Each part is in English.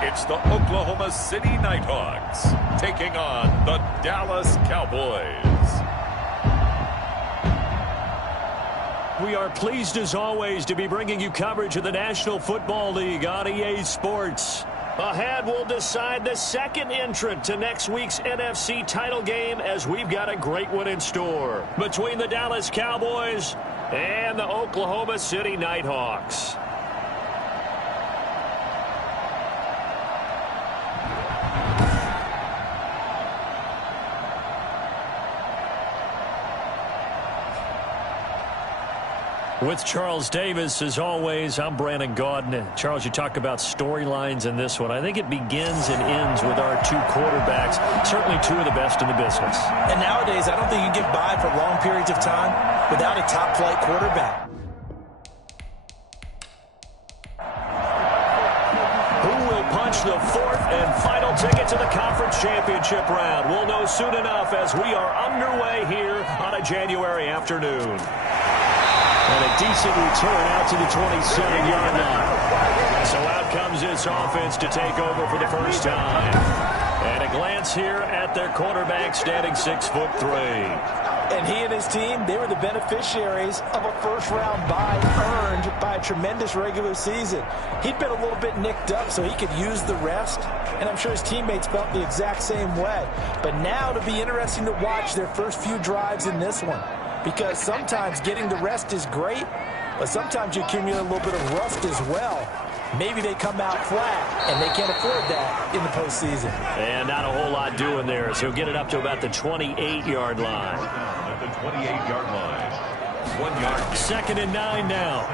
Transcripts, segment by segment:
it's the Oklahoma City Nighthawks taking on the Dallas Cowboys. We are pleased as always to be bringing you coverage of the National Football League on EA Sports. Ahead, we'll decide the second entrant to next week's NFC title game, as we've got a great one in store between the Dallas Cowboys and the Oklahoma City Nighthawks. With Charles Davis, as always, I'm Brandon Gaudin. Charles, you talk about storylines in this one. I think it begins and ends with our two quarterbacks, certainly two of the best in the business. And nowadays, I don't think you can get by for long periods of time without a top-flight quarterback. Who will punch the fourth and final ticket to the conference championship round? We'll know soon enough as we are underway here on a January afternoon. And a decent return out to the 27-yard line. So out comes this offense to take over for the first time. And a glance here at their quarterback, standing 6'3". And he and his team, they were the beneficiaries of a first-round bye earned by a tremendous regular season. He'd been a little bit nicked up so he could use the rest, and I'm sure his teammates felt the exact same way. But now it'll be interesting to watch their first few drives in this one, because sometimes getting the rest is great, but sometimes you accumulate a little bit of rust as well. Maybe they come out flat, and they can't afford that in the postseason. And not a whole lot doing there, so he'll get it up to about the 28-yard line. At the 28-yard line. 1 yard. 2nd and 9 now.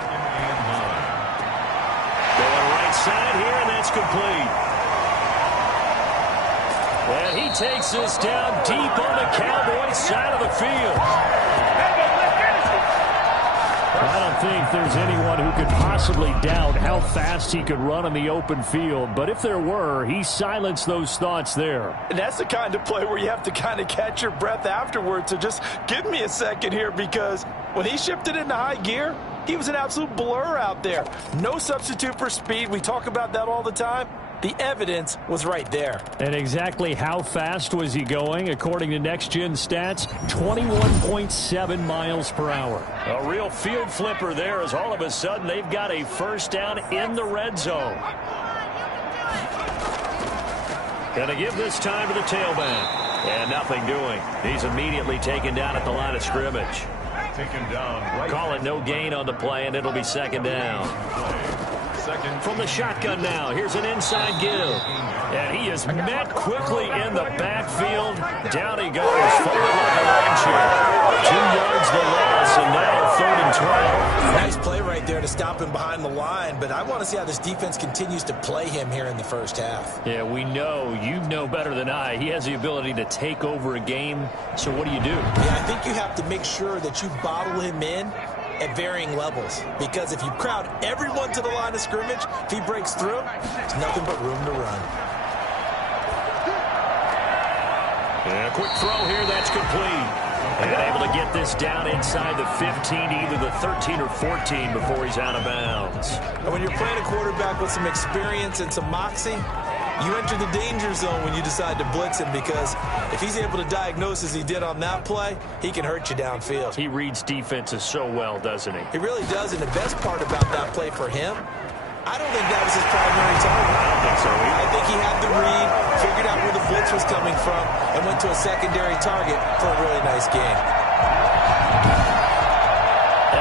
Going right side here, and that's complete. And he takes this down deep on the Cowboys side of the field. I don't think there's anyone who could possibly doubt how fast he could run on the open field. But if there were, he silenced those thoughts there. And that's the kind of play where you have to kind of catch your breath afterwards. So just give me a second here, because when he shifted into high gear, he was an absolute blur out there. No substitute for speed. We talk about that all the time. The evidence was right there. And exactly how fast was he going? According to Next Gen Stats, 21.7 miles per hour. A real field flipper there, as all of a sudden they've got a first down in the red zone. Gonna give this time to the tailback. And nothing doing. He's immediately taken down at the line of scrimmage. Taken down. Right. Call it no gain on the play, and it'll be second down. From the shotgun now, here's an inside give. And he is met quickly in the backfield. Down he goes, forward like a line chair. 2 yards the loss, and now 3rd and 12. Nice play right there to stop him behind the line, but I want to see how this defense continues to play him here in the first half. Yeah, we know, you know better than I, he has the ability to take over a game. So what do you do? Yeah, I think you have to make sure that you bottle him in at varying levels, because if you crowd everyone to the line of scrimmage, if he breaks through, there's nothing but room to run. And a quick throw here, that's complete. And able to get this down inside the 15, either the 13 or 14 before he's out of bounds. And when you're playing a quarterback with some experience and some moxie, you enter the danger zone when you decide to blitz him, because if he's able to diagnose as he did on that play, he can hurt you downfield. He reads defenses so well, doesn't he? He really does, and the best part about that play for him, I don't think that was his primary target. I don't think so either. I think he had the read, figured out where the blitz was coming from, and went to a secondary target for a really nice game.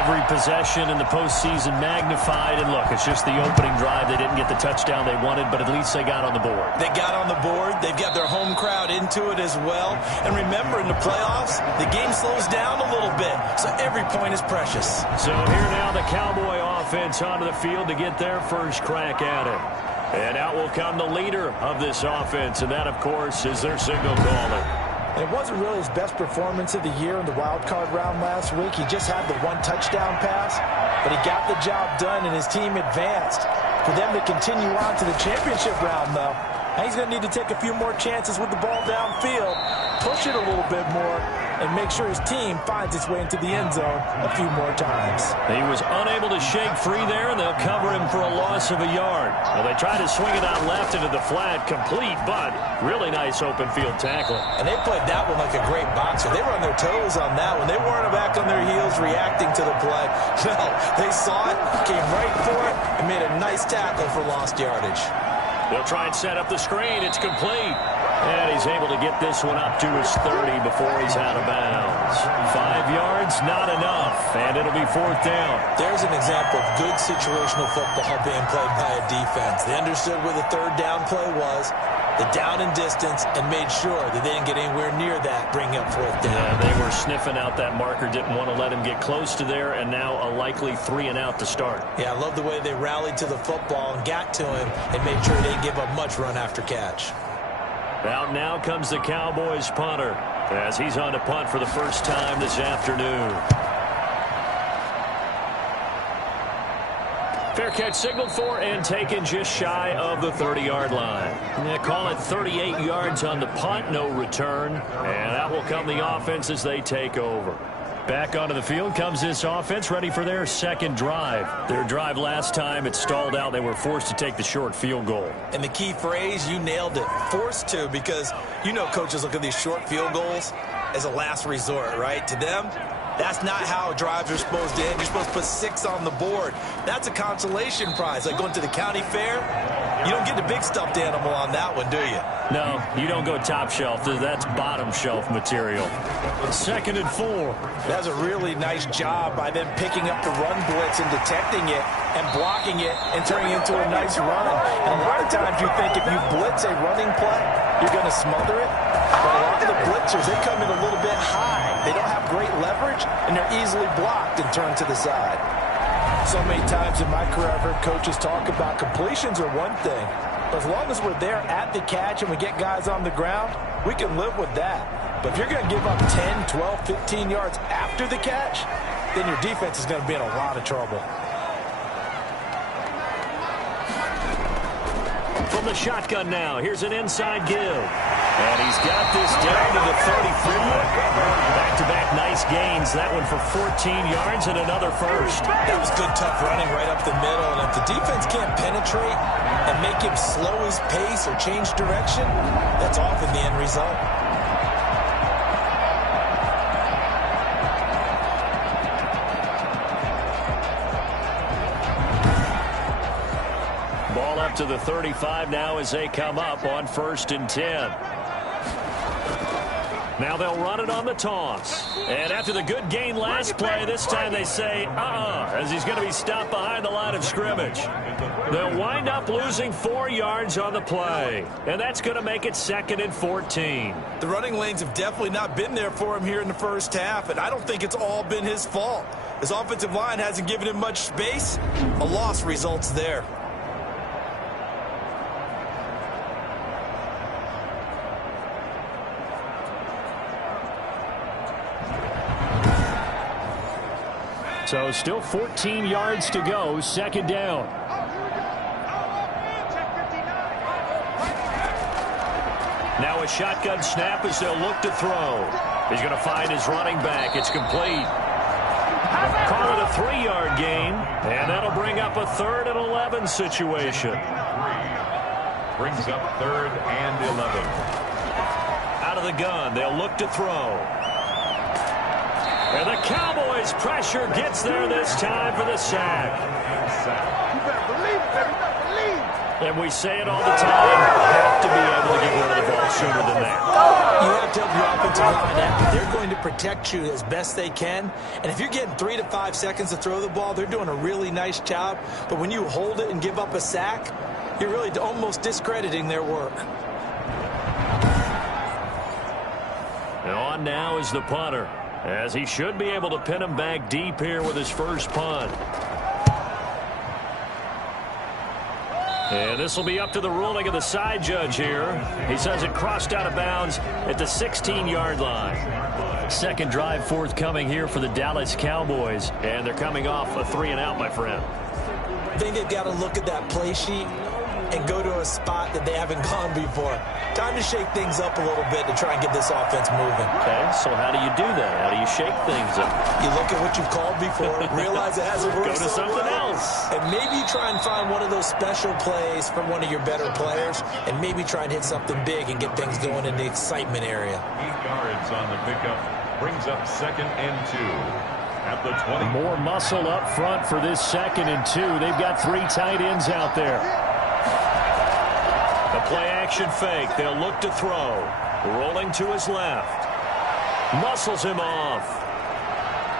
Every possession in the postseason magnified, and look, it's just the opening drive. They didn't get the touchdown they wanted, but at least they got on the board. They got on the board. They've got their home crowd into it as well. And remember, in the playoffs, the game slows down a little bit, so every point is precious. So here now the Cowboy offense onto the field to get their first crack at it. And out will come the leader of this offense, and that, of course, is their signal caller. And it wasn't really his best performance of the year in the wild card round last week. He just had the one touchdown pass, but he got the job done and his team advanced. For them to continue on to the championship round, though, he's going to need to take a few more chances with the ball downfield, push it a little bit more, and make sure his team finds its way into the end zone a few more times. He was unable to shake free there, and they'll cover him for a loss of a yard. Well, they try to swing it out left into the flat, complete, but really nice open field tackle. And they played that one like a great boxer. They were on their toes on that one. They weren't back on their heels reacting to the play. No, they saw it, came right for it, and made a nice tackle for lost yardage. They'll try and set up the screen. It's complete. And he's able to get this one up to his 30 before he's out of bounds. 5 yards, not enough, and it'll be 4th down. There's an example of good situational football being played by a defense. They understood where the 3rd down play was, the down and distance, and made sure that they didn't get anywhere near that, bringing up 4th down. Yeah, they were sniffing out that marker, didn't want to let him get close to there, and now a likely 3 and out to start. Yeah, I love the way they rallied to the football and got to him and made sure they didn't give up much run after catch. Out now comes the Cowboys punter as he's on to punt for the first time this afternoon. Fair catch signaled for and taken just shy of the 30-yard line. They call it 38 yards on the punt, no return. And out will come the offense as they take over. Back onto the field comes this offense, ready for their second drive. Their drive last time, it stalled out. They were forced to take the short field goal. And the key phrase, you nailed it, forced to, because you know coaches look at these short field goals as a last resort, right? To them, that's not how drives are supposed to end. You're supposed to put 6 on the board. That's a consolation prize, like going to the county fair. You don't get the big stuffed animal on that one, do you? No, you don't go top shelf. That's bottom shelf material. 2nd and 4. That's a really nice job by them picking up the run blitz and detecting it and blocking it and turning it into a nice run. And a lot of times you think if you blitz a running play, you're going to smother it. But a lot of the blitzers, they come in a little bit high. They don't have great leverage, and they're easily blocked and turned to the side. So many times in my career, I've heard coaches talk about completions are one thing. But as long as we're there at the catch and we get guys on the ground, we can live with that. But if you're going to give up 10, 12, 15 yards after the catch, then your defense is going to be in a lot of trouble. From the shotgun now, here's an inside give. And he's got this down to the 35. Back-to-back nice gains. That one for 14 yards and another first. That was good, tough running right up the middle. And if the defense can't penetrate and make him slow his pace or change direction, that's often the end result. Ball up to the 35 now as they come up on 1st and 10. Now they'll run it on the toss. And after the good gain last play, this time they say, as he's going to be stopped behind the line of scrimmage. They'll wind up losing 4 yards on the play. And that's going to make it 2nd and 14. The running lanes have definitely not been there for him here in the first half, and I don't think it's all been his fault. His offensive line hasn't given him much space. A loss results there. So still 14 yards to go, 2nd down. Now a shotgun snap as they'll look to throw. He's going to find his running back. It's complete. Call it a 3-yard gain, and that'll bring up a 3rd and 11 situation. Brings up 3rd and 11. Out of the gun, they'll look to throw. And the Cowboys pressure gets there this time for the sack. You better believe it, baby. You better believe. And we say it all the time, have to be able to get rid of the ball sooner than that. You have to help your offensive line out. They're going to protect you as best they can. And if you're getting 3 to 5 seconds to throw the ball, they're doing a really nice job. But when you hold it and give up a sack, you're really almost discrediting their work. And on now is the punter, as he should be able to pin him back deep here with his first punt. And this will be up to the ruling of the side judge here. He says it crossed out of bounds at the 16-yard line. Second drive forthcoming here for the Dallas Cowboys. And they're coming off a 3-and-out, my friend. I think they've got to look at that play sheet and go to a spot that they haven't gone before. Time to shake things up a little bit to try and get this offense moving. Okay, so how do you do that? How do you shake things up? You look at what you've called before, realize it hasn't worked. Go to something else. And maybe try and find one of those special plays from one of your better players, and maybe try and hit something big and get things going in the excitement area. 8 yards on the pickup. Brings up 2nd and 2. At the 20. More muscle up front for this 2nd and 2. They've got 3 tight ends out there. The play action fake. They'll look to throw. Rolling to his left. Muscles him off.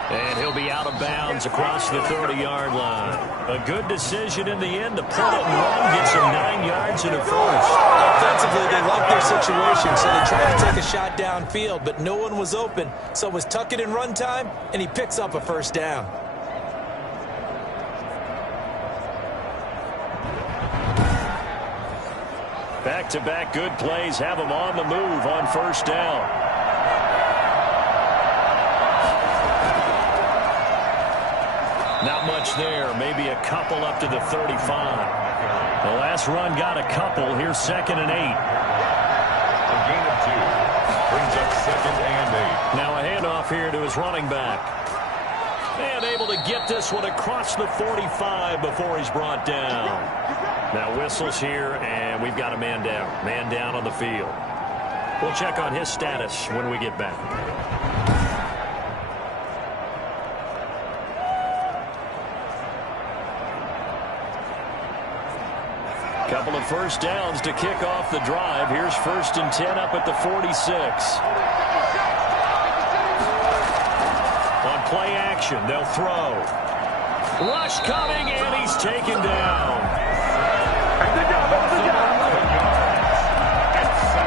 And he'll be out of bounds across the 30-yard line. A good decision in the end to pull it and run. Gets him 9 yards and a first. Offensively, they like their situation, so they try to take a shot downfield, but no one was open. So it was tuck it in run time, and he picks up a first down. Back-to-back good plays have him on the move on first down. Not much there. Maybe a couple up to the 35. The last run got a couple. Here's 2nd and 8. A gain of 2. Brings up 2nd and 8. Now a handoff here to his running back. And able to get this one across the 45 before he's brought down. Now whistles here, and we've got a man down. Man down on the field. We'll check on his status when we get back. Couple of first downs to kick off the drive. Here's 1st and 10 up at the 46. On play action, they'll throw. Rush coming, and he's taken down.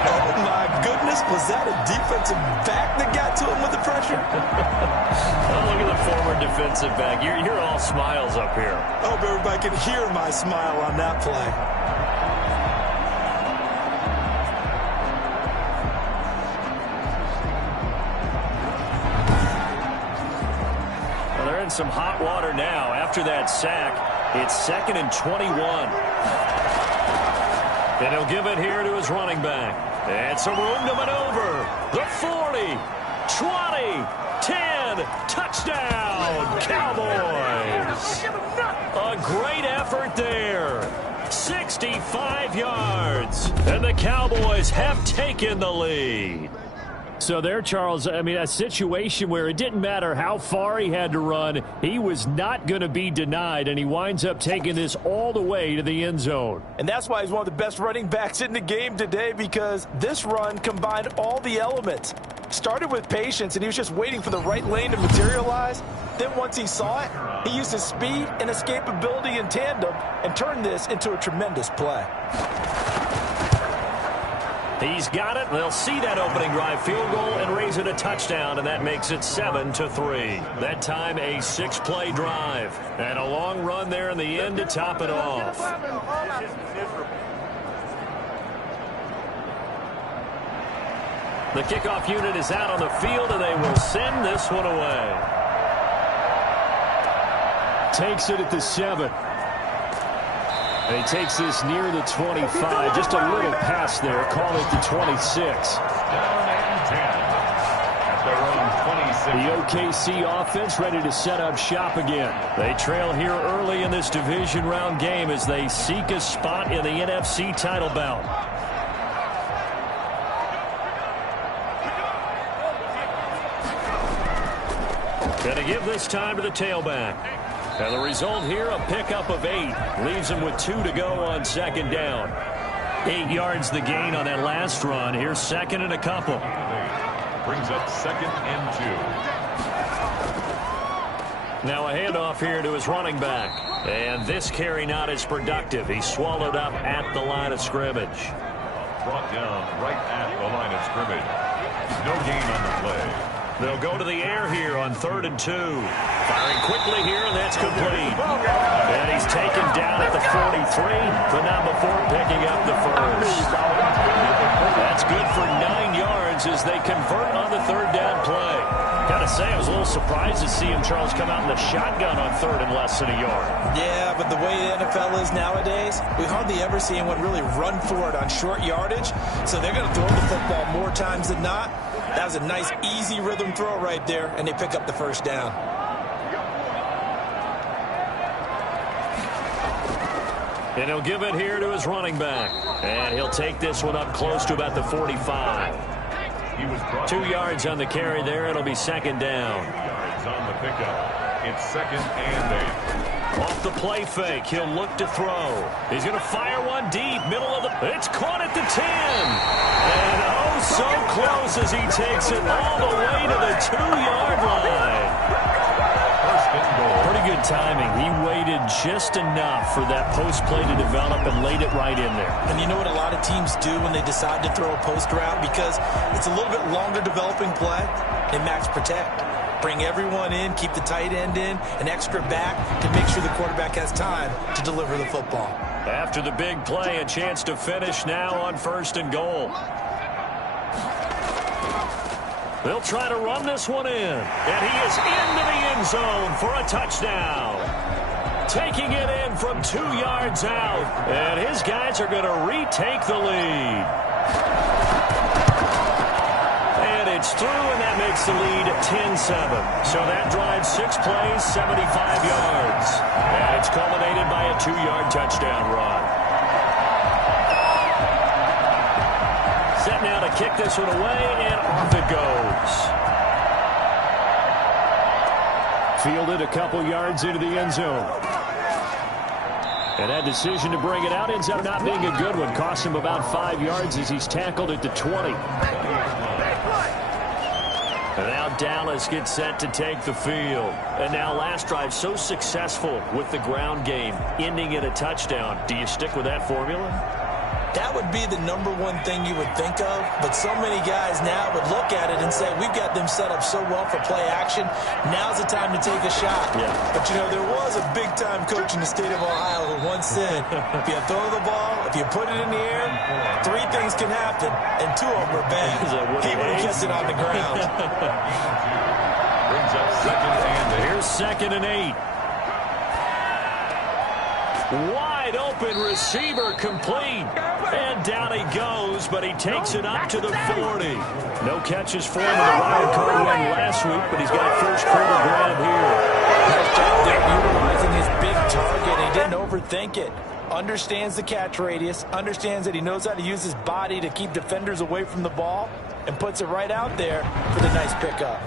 Oh, my goodness. Was that a defensive back that got to him with the pressure? Oh, look at the former defensive back. You're all smiles up here. I hope everybody can hear my smile on that play. Some hot water now after that sack. It's 2nd and 21. And he'll give it here to his running back. And some room to maneuver. The 40, 20, 10, touchdown, Cowboys. A great effort there. 65 yards. And the Cowboys have taken the lead. So there, Charles, I mean, a situation where it didn't matter how far he had to run, he was not going to be denied, and he winds up taking this all the way to the end zone. And that's why he's one of the best running backs in the game today, because this run combined all the elements. Started with patience, and he was just waiting for the right lane to materialize. Then once he saw it, he used his speed and escapability in tandem and turned this into a tremendous play. He's got it. They'll see that opening drive field goal and raise it a touchdown, and that makes it 7-3. That time a 6-play drive. And a long run there in the end to top it off. The kickoff unit is out on the field, and they will send this one away. Takes it at the 7. And he takes this near the 25. Just a little pass there. Call it the 26. Down and 10. At their own 26. The OKC offense ready to set up shop again. They trail here early in this division round game as they seek a spot in the NFC title bout. Going to give this time to the tailback. And the result here, a pickup of 8. Leaves him with 2 to go on 2nd down. 8 yards the gain on that last run. Here's 2nd and a couple. Brings up 2nd and 2. Now a handoff here to his running back. And this carry not as productive. He's swallowed up at the line of scrimmage. Brought down right at the line of scrimmage. No gain on the play. They'll go to the air here on 3rd and 2. Firing quickly here, and that's complete. And he's taken down at the 43, but not before picking up the first. That's good for 9 yards as they convert on the 3rd down play. Gotta say, I was a little surprised to see him, Charles, come out in the shotgun on 3rd and less than a yard. Yeah, but the way the NFL is nowadays, we hardly ever see anyone really run for it on short yardage. So they're going to throw the football more times than not. That was a nice, easy rhythm throw right there, and they pick up the first down. And he'll give it here to his running back. And he'll take this one up close to about the 45. 2 yards on the carry there. It'll be 2nd down. 2 yards on the pickup. It's 2nd and 8. Off the play fake, he'll look to throw. He's going to fire one deep, middle of the... It's caught at the 10. And oh, so close as he takes it all the way to the 2-yard line. Pretty good timing. He waited just enough for that post play to develop and laid it right in there. And you know what a lot of teams do when they decide to throw a post route? Because it's a little bit longer developing play. They max protect. Bring everyone in, keep the tight end in, an extra back to make sure the quarterback has time to deliver the football. After the big play, a chance to finish now on 1st and goal. They'll try to run this one in. And he is into the end zone for a touchdown. Taking it in from 2 yards out. And his guys are going to retake the lead. And it's through, and that makes the lead 10-7. So that drives 6 plays, 75 yards. And it's culminated by a 2-yard touchdown run. Set now to kick this one away, and off it goes. Fielded a couple yards into the end zone. And that decision to bring it out ends up not being a good one. Cost him about 5 yards as he's tackled at the 20. And now Dallas gets set to take the field. And now last drive so successful with the ground game, ending in a touchdown. Do you stick with that formula? That would be the number one thing you would think of, but so many guys now would look at it and say, we've got them set up so well for play action, now's the time to take a shot. Yeah. But, you know, there was a big-time coach in the state of Ohio who once said, if you throw the ball, if you put it in the air, 3 things can happen, and 2 of them are bad. He would have kept it on the ground. Brings up 2nd and 8. Here's 2nd and 8. Wide open receiver complete. And down he goes, but he takes it up to the 40. No catches for him in the wild card win last week, but he's got a first quarter grab here. Nice job there utilizing his big target. He didn't overthink it. Understands the catch radius, understands that he knows how to use his body to keep defenders away from the ball, and puts it right out there for the nice pickup.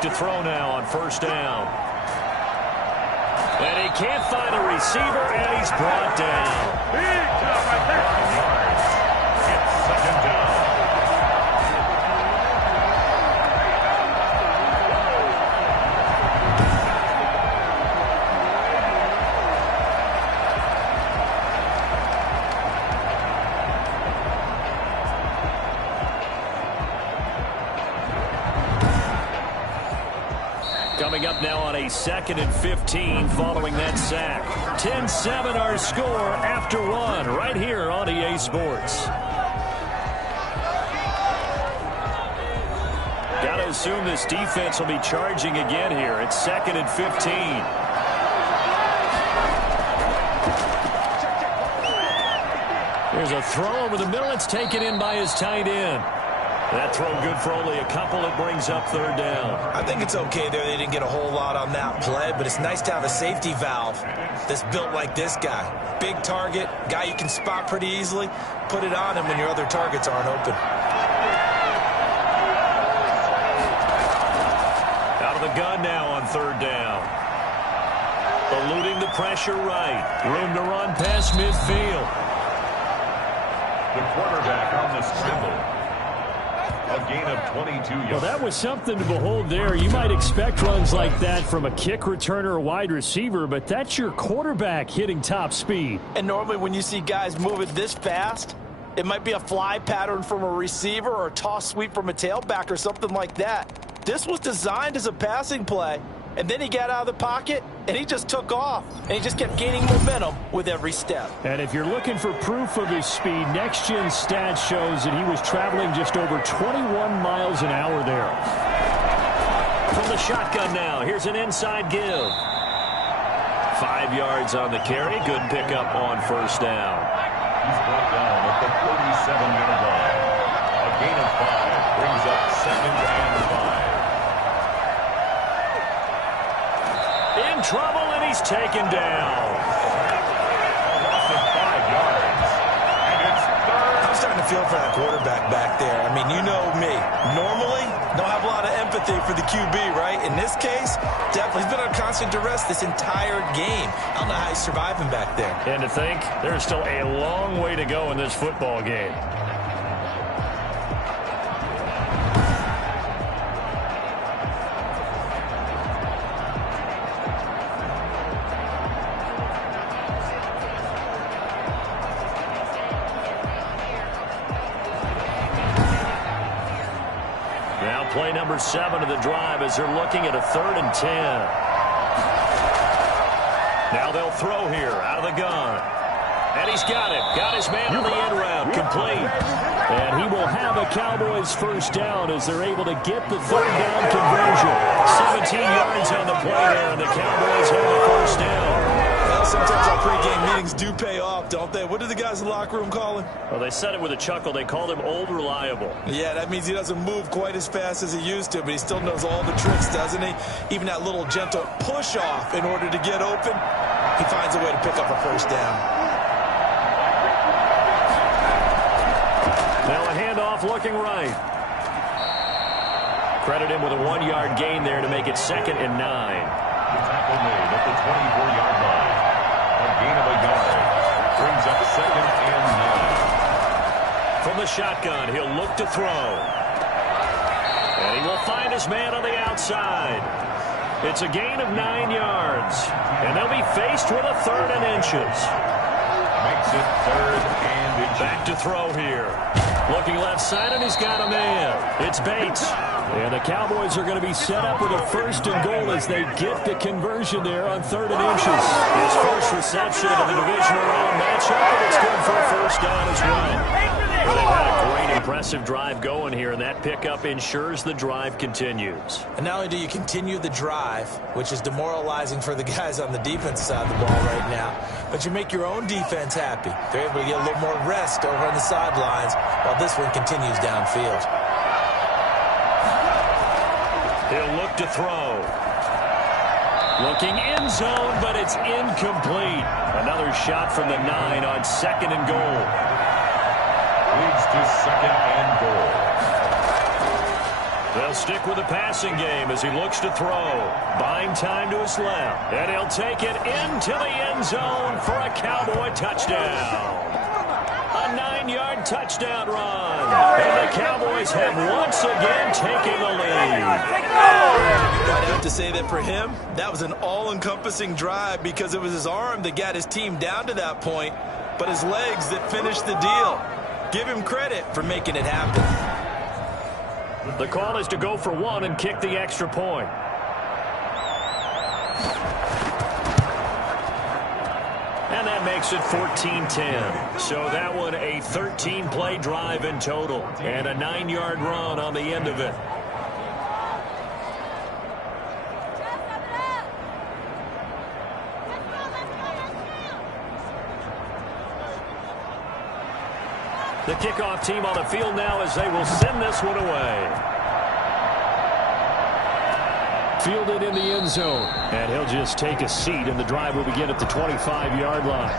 To throw now on 1st down. And he can't find a receiver, and he's brought down. Big job right there. It's 2nd down. Coming up now on a 2nd and 15 following that sack. 10-7 our score after 1 right here on EA Sports. Got to assume this defense will be charging again here. It's 2nd and 15. There's a throw over the middle. It's taken in by his tight end. That throw good for only a couple. It brings up 3rd down. I think it's okay there. They didn't get a whole lot on that play, but it's nice to have a safety valve that's built like this guy. Big target, guy you can spot pretty easily. Put it on him when your other targets aren't open. Out of the gun now on 3rd down. Eluding the pressure right. Room to run past midfield. The quarterback on the scramble. A gain of 22 yards. Well, that was something to behold there. You might expect runs like that from a kick returner or wide receiver, but that's your quarterback hitting top speed. And normally when you see guys move it this fast, it might be a fly pattern from a receiver or a toss sweep from a tailback or something like that. This was designed as a passing play, And then he got out of the pocket, and he just took off. And he just kept gaining momentum with every step. And if you're looking for proof of his speed, Next Gen Stats shows that he was traveling just over 21 miles an hour there. From the shotgun now, here's an inside give. 5 yards on the carry. Good pickup on first down. He's brought down at the 37-yard line. A gain of 5 brings up 2nd and 5. In trouble, and he's taken down. A loss of 5 yards. And it's 3rd. I'm starting to feel for that quarterback back there. I mean, you know me. Normally, don't have a lot of empathy for the QB, right? In this case, definitely he's been on constant duress this entire game. I don't know how he's surviving back there. And to think, there's still a long way to go in this football game. Play number 7 of the drive as they're looking at a 3rd and 10. Now they'll throw here out of the gun. And he's got it. Got his man on the end route. Complete. And he will have a Cowboys first down as they're able to get the 3rd down conversion. 17 yards on the play there, and the Cowboys have the first down. Well, sometimes our pregame meetings do pay off, don't they? What do the guys in the locker room call him? Well, they said it with a chuckle. They called him Old Reliable. Yeah, that means he doesn't move quite as fast as he used to, but he still knows all the tricks, doesn't he? Even that little gentle push-off in order to get open, he finds a way to pick up a first down. Now a handoff looking right. Credit him with a 1-yard gain there to make it 2nd and 9. The tackle made at the 24-yard line. A gain of a yard brings up 2nd and 9. From the shotgun, he'll look to throw. And he will find his man on the outside. It's a gain of 9 yards. And they'll be faced with a 3rd and inches. Makes it 3rd and inches. Back to throw here. Looking left side, and he's got a man. It's Bates. And the Cowboys are going to be set up with a 1st and goal as they get the conversion there on 3rd and inches. His first reception of the divisional round matchup, and it's good for a first down as well. Well, they've had a great, impressive drive going here, and that pickup ensures the drive continues. And not only do you continue the drive, which is demoralizing for the guys on the defensive side of the ball right now, but you make your own defense happy. They're able to get a little more rest over on the sidelines while this one continues downfield. He'll look to throw. Looking end zone, but it's incomplete. Another shot from the 9 on 2nd and goal. Leads to 2nd and goal. They'll stick with the passing game as he looks to throw. Buying time to his left. And he'll take it into the end zone for a Cowboy touchdown. A 9-yard touchdown run. And the Cowboys have once again taken the lead. I'd have to say that for him, that was an all-encompassing drive because it was his arm that got his team down to that point, but his legs that finished the deal. Give him credit for making it happen. The call is to go for 1 and kick the extra point. And that makes it 14-10. So that one a 13-play drive in total and a 9-yard run on the end of it. The kickoff team on the field now as they will send this one away. Fielded in the end zone. And he'll just take a seat, and the drive will begin at the 25-yard line.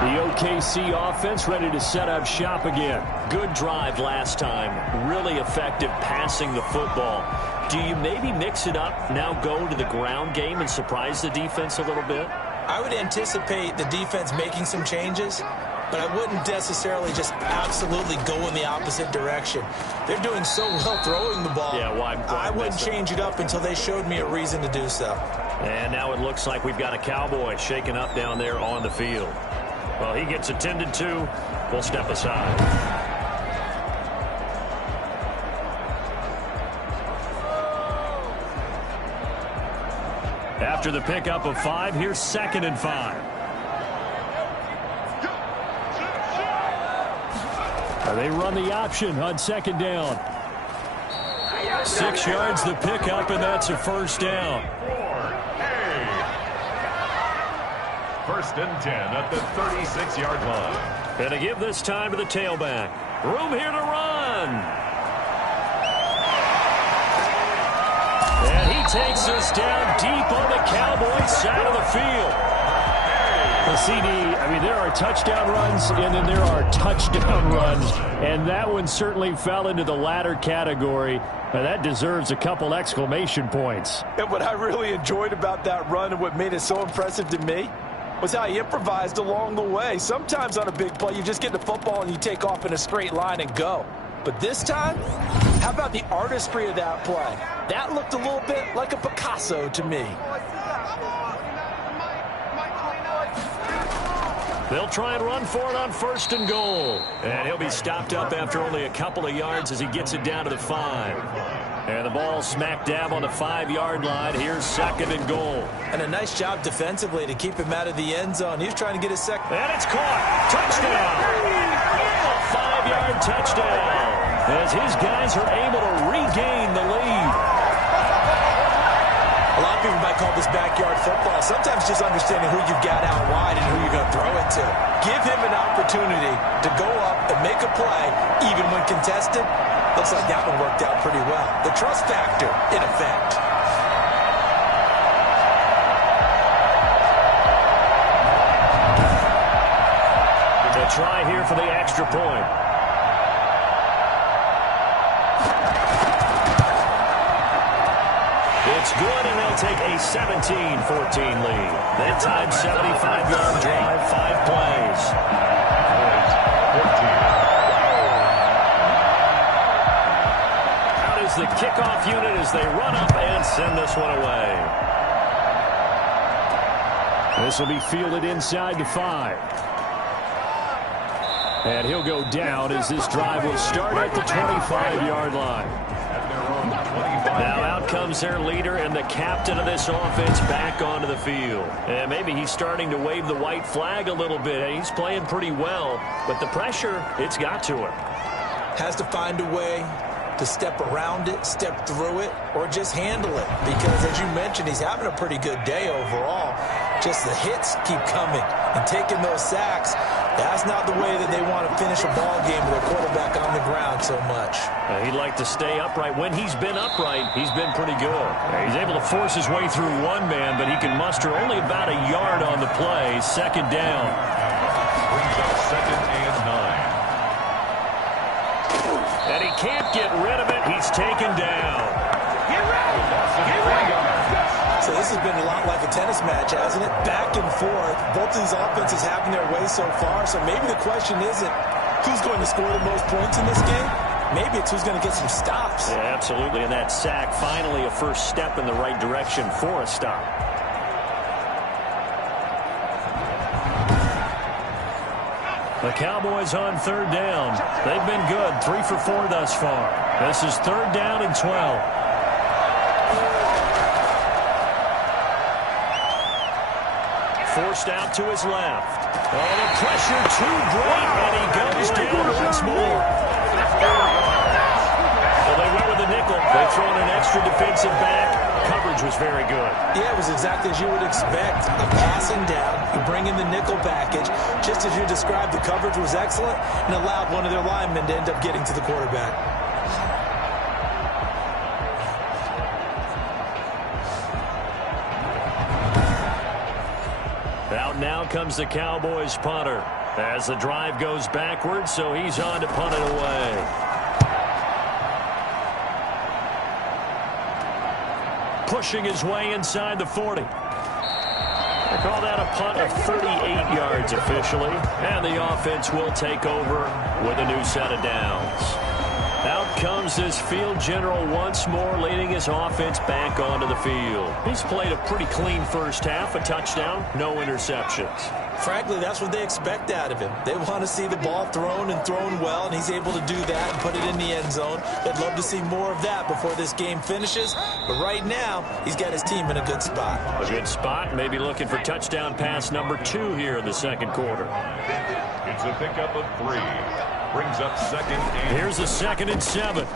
The OKC offense ready to set up shop again. Good drive last time. Really effective passing the football. Do you maybe mix it up, now go to the ground game and surprise the defense a little bit? I would anticipate the defense making some changes, but I wouldn't necessarily just absolutely go in the opposite direction. They're doing so well throwing the ball. Yeah, why I wouldn't change it up until they showed me a reason to do so. And now it looks like we've got a Cowboy shaken up down there on the field. Well, he gets attended to. We'll step aside. After the pickup of 5, here's 2nd and 5. They run the option on 2nd down. 6 yards the pickup, and that's a 1st down. 1st and 10 at the 36-yard line. And to give this time to the tailback. Room here to run. And he takes us down deep on the Cowboys side of the field. The CD, I mean, there are touchdown runs, and then there are touchdown runs. And that one certainly fell into the latter category. Now, that deserves a couple exclamation points. And what I really enjoyed about that run and what made it so impressive to me was how he improvised along the way. Sometimes on a big play, you just get the football and you take off in a straight line and go. But this time, how about the artistry of that play? That looked a little bit like a Picasso to me. They'll try and run for it on 1st and goal. And he'll be stopped up after only a couple of yards as he gets it down to the 5. And the ball smack dab on the 5-yard line. Here's 2nd and goal. And a nice job defensively to keep him out of the end zone. He's trying to get his second. And it's caught. Touchdown. A 5-yard touchdown as his guys are able to regain the lead. A lot of people might call this backyard football. Sometimes just understanding who you've got out wide and who you're going to throw it to. Give him an opportunity to go up and make a play, even when contested. Looks like that one worked out pretty well. The trust factor, in effect. A try here for the extra point. It's good, and they'll take a 17-14 lead. That time, 75-yard drive, 5 plays. 14. Out is the kickoff unit as they run up and send this one away. This will be fielded inside the 5. And he'll go down as this drive will start at the 25-yard line. Now out comes their leader and the captain of this offense back onto the field. And maybe he's starting to wave the white flag a little bit. He's playing pretty well, but the pressure, it's got to him. Has to find a way to step around it, step through it, or just handle it. Because, as you mentioned, he's having a pretty good day overall. Just the hits keep coming and taking those sacks. That's not the way that they want to finish a ball game with a quarterback on the ground so much. He'd like to stay upright. When he's been upright, he's been pretty good. He's able to force his way through one man, but he can muster only about a yard on the play. 2nd down. Brings up 2nd and 9. And he can't get rid of it. He's taken down. Get ready! Get ready! So this has been a lot like a tennis match, hasn't it? Back and forth. Both of these offenses having their way so far. So maybe the question isn't who's going to score the most points in this game. Maybe it's who's going to get some stops. Yeah, absolutely. And that sack, finally a first step in the right direction for a stop. The Cowboys on 3rd down. They've been good. 3 for 4 thus far. This is 3rd down and 12. Forced out to his left. Oh, the pressure too great, and he goes down once more. Well, they went with the nickel. They throw in an extra defensive back. Coverage was very good. Yeah, it was exactly as you would expect. A passing down. You bring in the nickel package. Just as you described, the coverage was excellent and allowed one of their linemen to end up getting to the quarterback. Out now comes the Cowboys punter as the drive goes backwards, so he's on to punt it away. Pushing his way inside the 40. They call that a punt of 38 yards officially, and the offense will take over with a new set of downs. Out comes this field general once more, leading his offense back onto the field. He's played a pretty clean first half, a touchdown, no interceptions. Frankly, that's what they expect out of him. They want to see the ball thrown and thrown well, and he's able to do that and put it in the end zone. They'd love to see more of that before this game finishes. But right now, he's got his team in a good spot. A good spot, maybe looking for touchdown pass number 2 here in the second quarter. It's a pickup of 3. Brings up second and... Here's a 2nd and 7.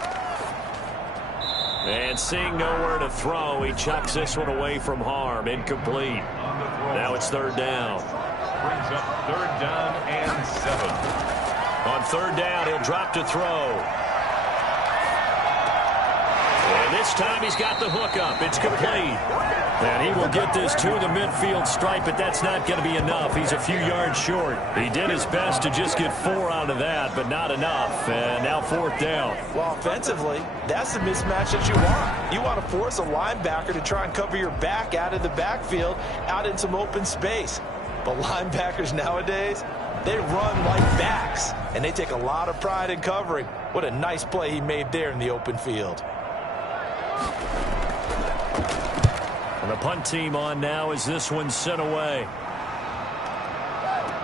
And seeing nowhere to throw, he chucks this one away from harm. Incomplete. Now it's 3rd down. Brings up 3rd down and 7. On 3rd down, he'll drop to throw. And this time he's got the hook up. It's complete. And he will get this to the midfield stripe, but that's not going to be enough. He's a few yards short. He did his best to just get 4 out of that, but not enough. And now 4th down. Well, offensively, that's the mismatch that you want. You want to force a linebacker to try and cover your back out of the backfield, out in some open space. But linebackers nowadays, they run like backs, and they take a lot of pride in covering. What a nice play he made there in the open field. And the punt team on now as this one's sent away.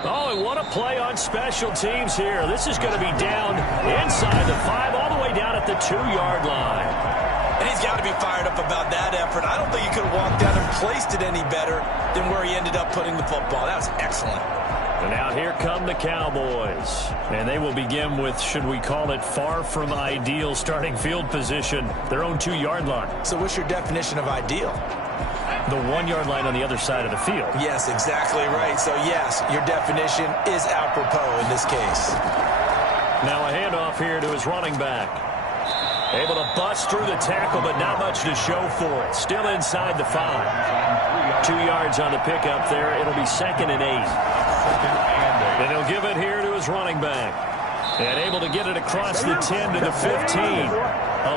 Oh, and what a play on special teams here. This is going to be down inside the 5, all the way down at the 2-yard line. And he's got to be fired up about that effort. I don't think he could have walked down and placed it any better than where he ended up putting the football. That was excellent. And now here come the Cowboys. And they will begin with, should we call it, far from ideal starting field position, their own 2-yard line. So what's your definition of ideal? The 1-yard line on the other side of the field. Yes, exactly right. So, yes, your definition is apropos in this case. Now a handoff here to his running back. Able to bust through the tackle, but not much to show for it. Still inside the 5. 2 yards on the pickup there. It'll be 2nd and 8. And he'll give it here to his running back. And able to get it across the 10 to the 15.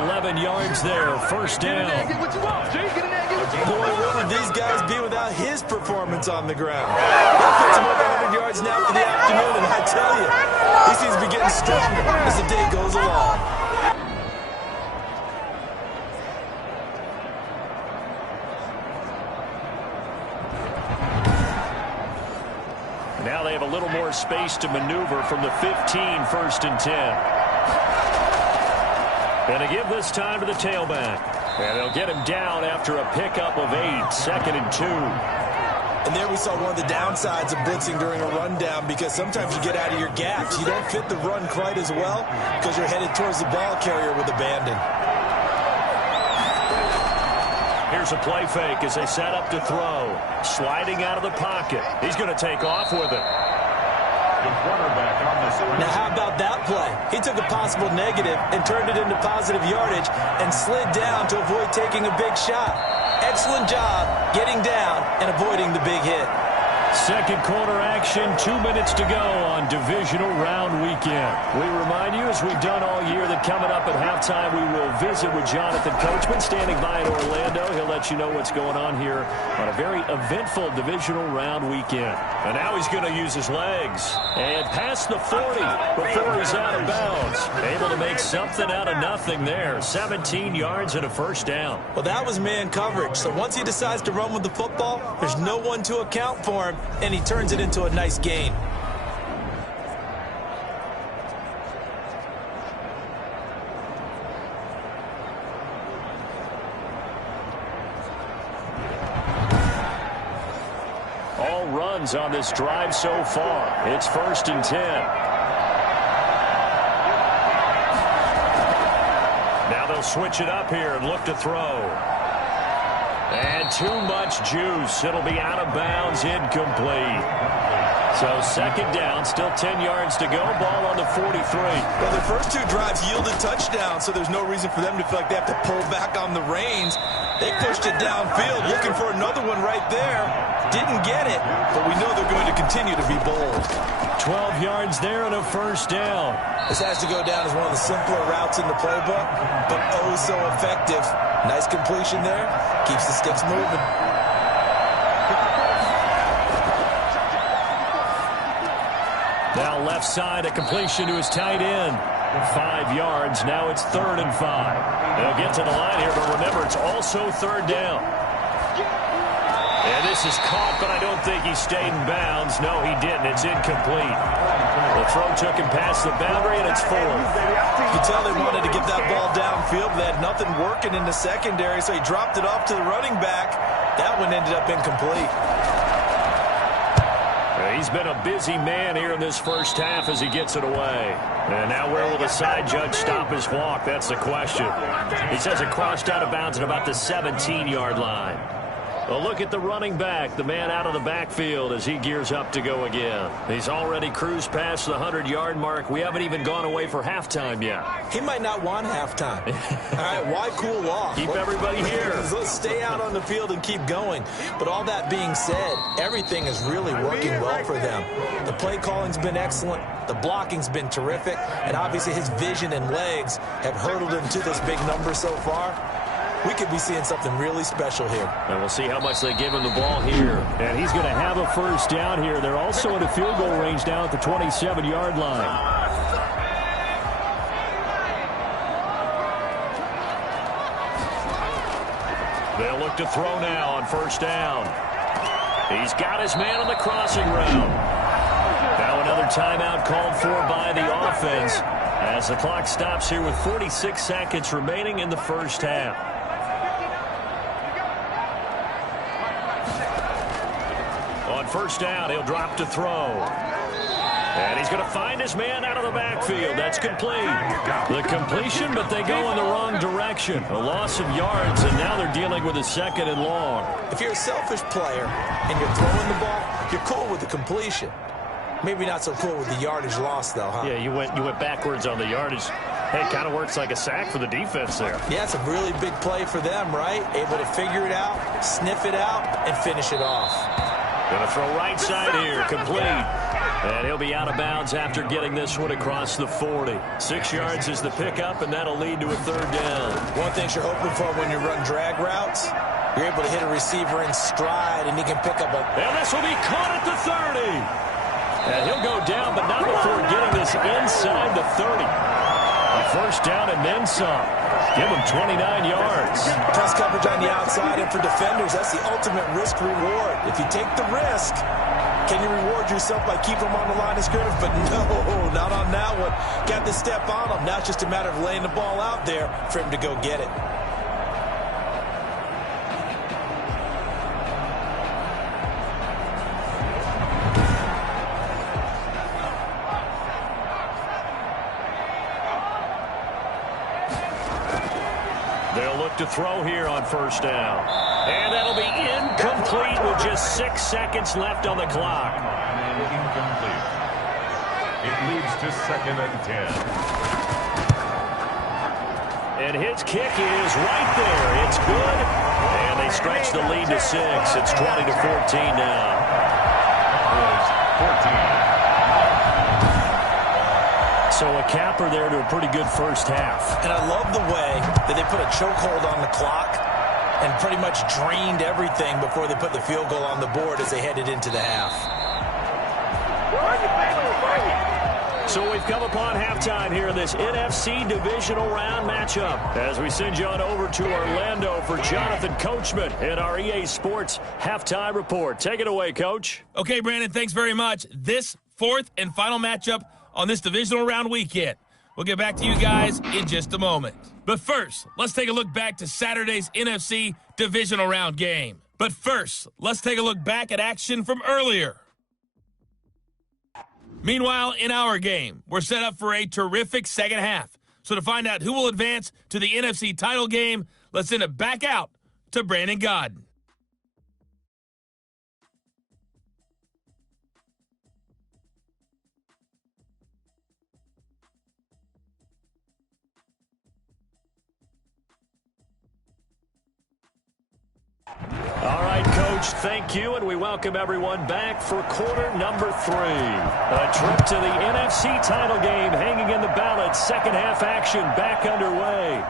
11 yards there. 1st down. Boy, where would these guys be without his performance on the ground? He'll put some over 100 yards now for the afternoon, and I tell you, he seems to be getting stronger as the day goes along. Now they have a little more space to maneuver from the 15, 1st and 10. And to give this time to the tailback. And they'll get him down after a pickup of 8, 2nd and 2. And there we saw one of the downsides of blitzing during a rundown, because sometimes you get out of your gaps. You don't fit the run quite as well because you're headed towards the ball carrier with abandon. Here's a play fake as they set up to throw. Sliding out of the pocket. He's going to take off with it. Now, how about that play? He took a possible negative and turned it into positive yardage and slid down to avoid taking a big shot. Excellent job getting down and avoiding the big hit. Second quarter action, 2 minutes to go on divisional round weekend. We remind you, as we've done all year, that coming up at halftime, we will visit with Jonathan Coachman standing by in Orlando. He'll let you know what's going on here on a very eventful divisional round weekend. And now he's going to use his legs and past the 40 before he's out of bounds. Able to make something out of nothing there. 17 yards and a 1st down. Well, that was man coverage. So once he decides to run with the football, there's no one to account for him, and he turns it into a nice gain. All runs on this drive so far. It's 1st and 10. Now they'll switch it up here and look to throw. And too much juice. It'll be out of bounds, incomplete. So 2nd down, still 10 yards to go. Ball on the 43. Well, the first 2 drives yielded touchdowns, so there's no reason for them to feel like they have to pull back on the reins. They pushed it downfield, looking for another one right there. Didn't get it, but we know they're going to continue to be bold. 12 yards there and a 1st down. This has to go down as one of the simpler routes in the playbook, but oh so effective. Nice completion there. Keeps the sticks moving. Now left side, a completion to his tight end. 5 yards. Now it's 3rd and 5. They'll get to the line here, but remember, it's also 3rd down. And this is caught, but I don't think he stayed in bounds. No, he didn't. It's incomplete. The throw took him past the boundary, and it's 4th. You can tell they wanted to get that ball downfield, but they had nothing working in the secondary, so he dropped it off to the running back. That one ended up incomplete. He's been a busy man here in this first half as he gets it away. And now where will the side judge stop his walk? That's the question. He says it crossed out of bounds at about the 17-yard line. Well, look at the running back, the man out of the backfield as he gears up to go again. He's already cruised past the 100-yard mark. We haven't even gone away for halftime yet. He might not want halftime. All right, why cool off? Keep everybody here. Let's stay out on the field and keep going. But all that being said, everything is really working well for them. The play calling's been excellent. The blocking's been terrific. And obviously his vision and legs have hurdled him to this big number so far. We could be seeing something really special here. And we'll see how much they give him the ball here. And he's going to have a first down here. They're also in a field goal range now at the 27-yard line. They'll look to throw now on first down. He's got his man on the crossing route. Now another timeout called for by the offense as the clock stops here with 46 seconds remaining in the first half. On first down, he'll drop to throw. And he's going to find his man out of the backfield. That's complete. The completion, but they go in the wrong direction. A loss of yards, and now they're dealing with a 2nd and long. If you're a selfish player and you're throwing the ball, you're cool with the completion. Maybe not so cool with the yardage loss, though, huh? Yeah, you went backwards on the yardage. Hey, it kind of works like a sack for the defense there. Yeah, it's a really big play for them, right? Able to figure it out, sniff it out, and finish it off. Going to throw right side here, complete. And he'll be out of bounds after getting this one across the 40. 6 yards is the pickup, and that'll lead to a 3rd down. One thing you're hoping for when you run drag routes, you're able to hit a receiver in stride, and he can pick up a... And this will be caught at the 30. And he'll go down, but not before getting this inside the 30. A first down and then some. Give him 29 yards. Press coverage on the outside, and for defenders, that's the ultimate risk-reward. If you take the risk, can you reward yourself by keeping them on the line of scrimmage? But no, not on that one. Got to step on them. Now it's just a matter of laying the ball out there for him to go get it. They'll look to throw here on first down. And that'll be incomplete with just 6 seconds left on the clock. Incomplete. It leads to 2nd and 10. And his kick is right there. It's good. And they stretch the lead to 6. It's 20-14 now. Cowboys 14. So a capper there to a pretty good first half. And I love the way that they put a chokehold on the clock and pretty much drained everything before they put the field goal on the board as they headed into the half. So we've come upon halftime here in this NFC divisional round matchup as we send you on over to Orlando for Jonathan Coachman in our EA Sports halftime report. Take it away, Coach. Okay, Brandon, thanks very much. This 4th and final matchup on this divisional round weekend. We'll get back to you guys in just a moment. But first, let's take a look back to Saturday's NFC divisional round game. But first, let's take a look back at action from earlier. Meanwhile, in our game, we're set up for a terrific second half. So to find out who will advance to the NFC title game, let's send it back out to Brandon Godden. All right, Coach, thank you, and we welcome everyone back for quarter number 3. A trip to the NFC title game hanging in the balance. Second half action back underway.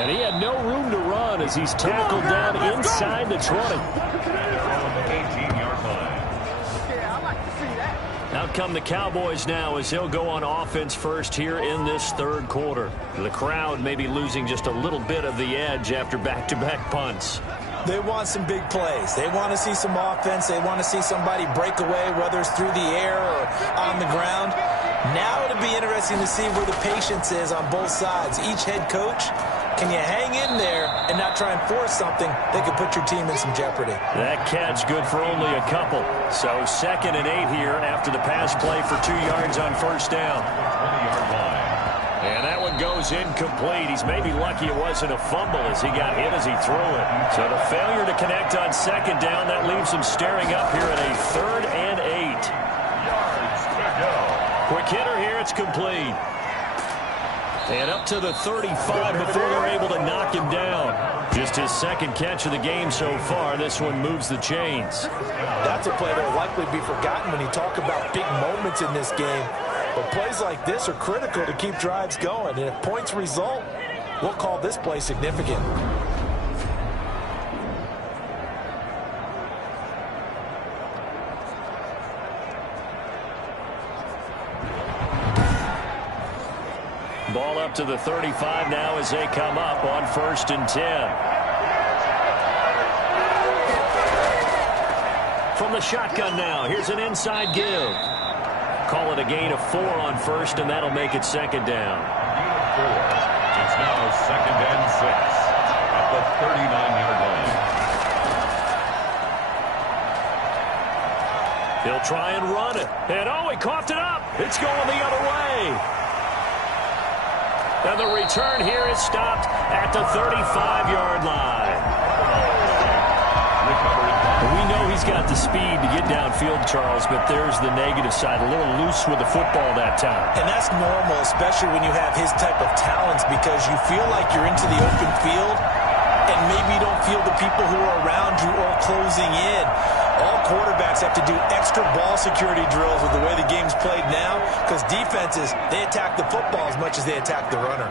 And he had no room to run as he's tackled down inside the 20. Out come the Cowboys now as he'll go on offense first here in this 3rd quarter. The crowd may be losing just a little bit of the edge after back-to-back punts. They want some big plays. They want to see some offense. They want to see somebody break away, whether it's through the air or on the ground. Now it'll be interesting to see where the patience is on both sides. Each head coach, can you hang in there and not try and force something that could put your team in some jeopardy? That catch good for only a couple. So 2nd and 8 here after the pass play for 2 yards on first down. 20-yard line. And that one goes incomplete. He's maybe lucky it wasn't a fumble as he got hit as he threw it. So the failure to connect on 2nd down, that leaves him staring up here at a 3rd and 8. Yards to go. Quick hitter here, it's complete. And up to the 35 before they're able to knock him down. Just his 2nd catch of the game so far. This one moves the chains. That's a play that will likely be forgotten when you talk about big moments in this game. But plays like this are critical to keep drives going. And if points result, we'll call this play significant. Ball up to the 35 now as they come up on 1st and 10. From the shotgun now, here's an inside give. Call it a gain of 4 on 1st, and that'll make it 2nd down. 4. It's now 2nd and 6 at the 39-yard line. He'll try and run it. And, he coughed it up. It's going the other way. And the return here is stopped at the 35-yard line. We know he's got the speed to get downfield, Charles, but there's the negative side. A little loose with the football that time. And that's normal, especially when you have his type of talents, because you feel like you're into the open field and maybe you don't feel the people who are around you or closing in. All quarterbacks have to do extra ball security drills with the way the game's played now, because defenses, they attack the football as much as they attack the runner.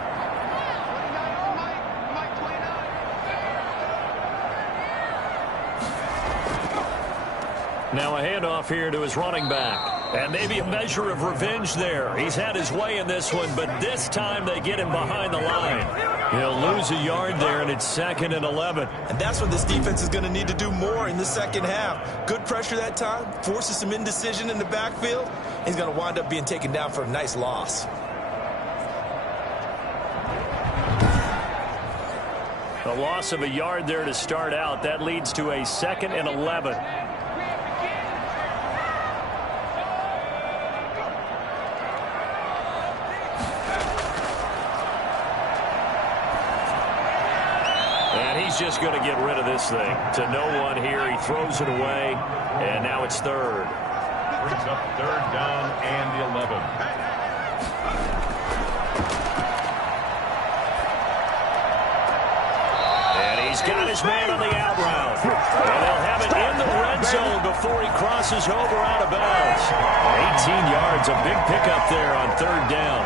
Now a handoff here to his running back. And maybe a measure of revenge there. He's had his way in this one, but this time they get him behind the line. He'll lose a yard there, and it's 2nd and 11. And that's what this defense is going to need to do more in the second half. Good pressure that time, forces some indecision in the backfield. He's going to wind up being taken down for a nice loss. A loss of a yard there to start out. That leads to a 2nd and 11. Just going to get rid of this thing to no one here. He throws it away, and now it's 3rd. Brings up 3rd down and 11. And he's got his man on the out route. And they'll have it in the red zone before he crosses over out of bounds. 18 yards, a big pickup there on 3rd down.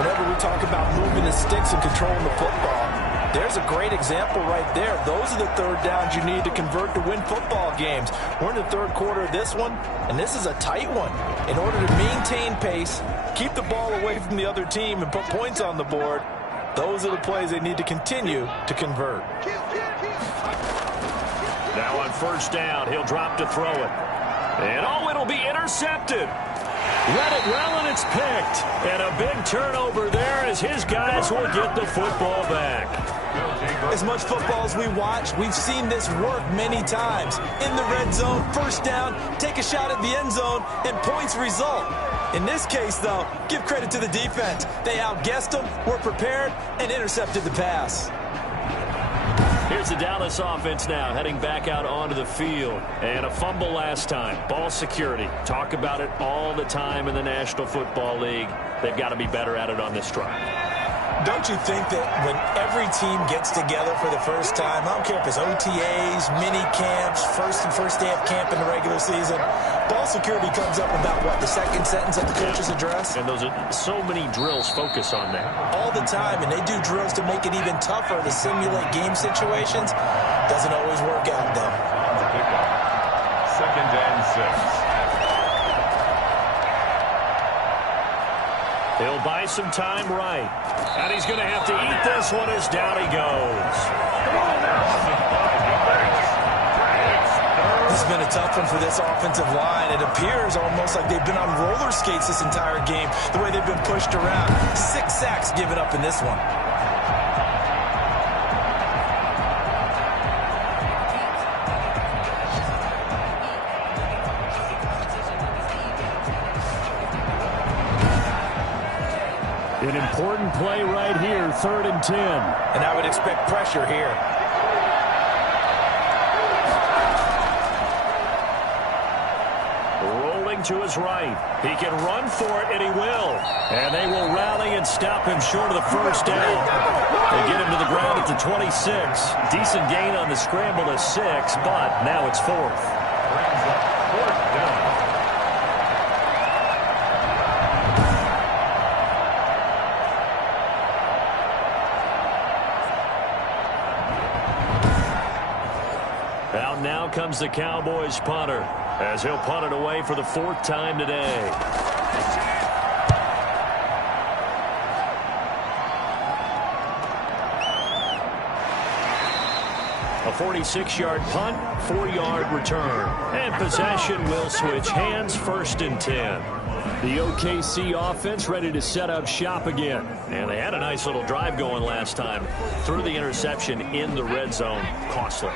Whenever we talk about moving the sticks and controlling the football, there's a great example right there. Those are the 3rd downs you need to convert to win football games. We're in the 3rd quarter of this one, and this is a tight one. In order to maintain pace, keep the ball away from the other team, and put points on the board, those are the plays they need to continue to convert. Now on 1st down, he'll drop to throw it. And it'll be intercepted. Read it well, and it's picked. And a big turnover there as his guys will get the football back. As much football as we watch, we've seen this work many times. In the red zone, 1st down, take a shot at the end zone, and points result. In this case, though, give credit to the defense. They outguessed them, were prepared, and intercepted the pass. Here's the Dallas offense now heading back out onto the field. And a fumble last time. Ball security. Talk about it all the time in the National Football League. They've got to be better at it on this drive. Don't you think that when every team gets together for the first time, I don't care if it's OTAs, mini camps, first day of camp in the regular season, ball security comes up about, what, the 2nd sentence of the coach's address? And those are so many drills focus on that. All the time, and they do drills to make it even tougher to simulate game situations. Doesn't always work out, though. 2nd and 6. He'll buy some time right. And he's going to have to eat this one as down he goes. This has been a tough one for this offensive line. It appears almost like they've been on roller skates this entire game, the way they've been pushed around. 6 sacks given up in this one. An important play right here, 3rd and 10. And I would expect pressure here. Rolling to his right. He can run for it, and he will. And they will rally and stop him short of the first down. They get him to the ground at the 26. Decent gain on the scramble to 6, but now it's 4th. Brings up 4th down. Out now comes the Cowboys punter, as he'll punt it away for the 4th time today. A 46-yard punt, 4-yard return. And possession will switch hands, 1st and 10. The OKC offense ready to set up shop again. And they had a nice little drive going last time. Threw the interception in the red zone. Costly.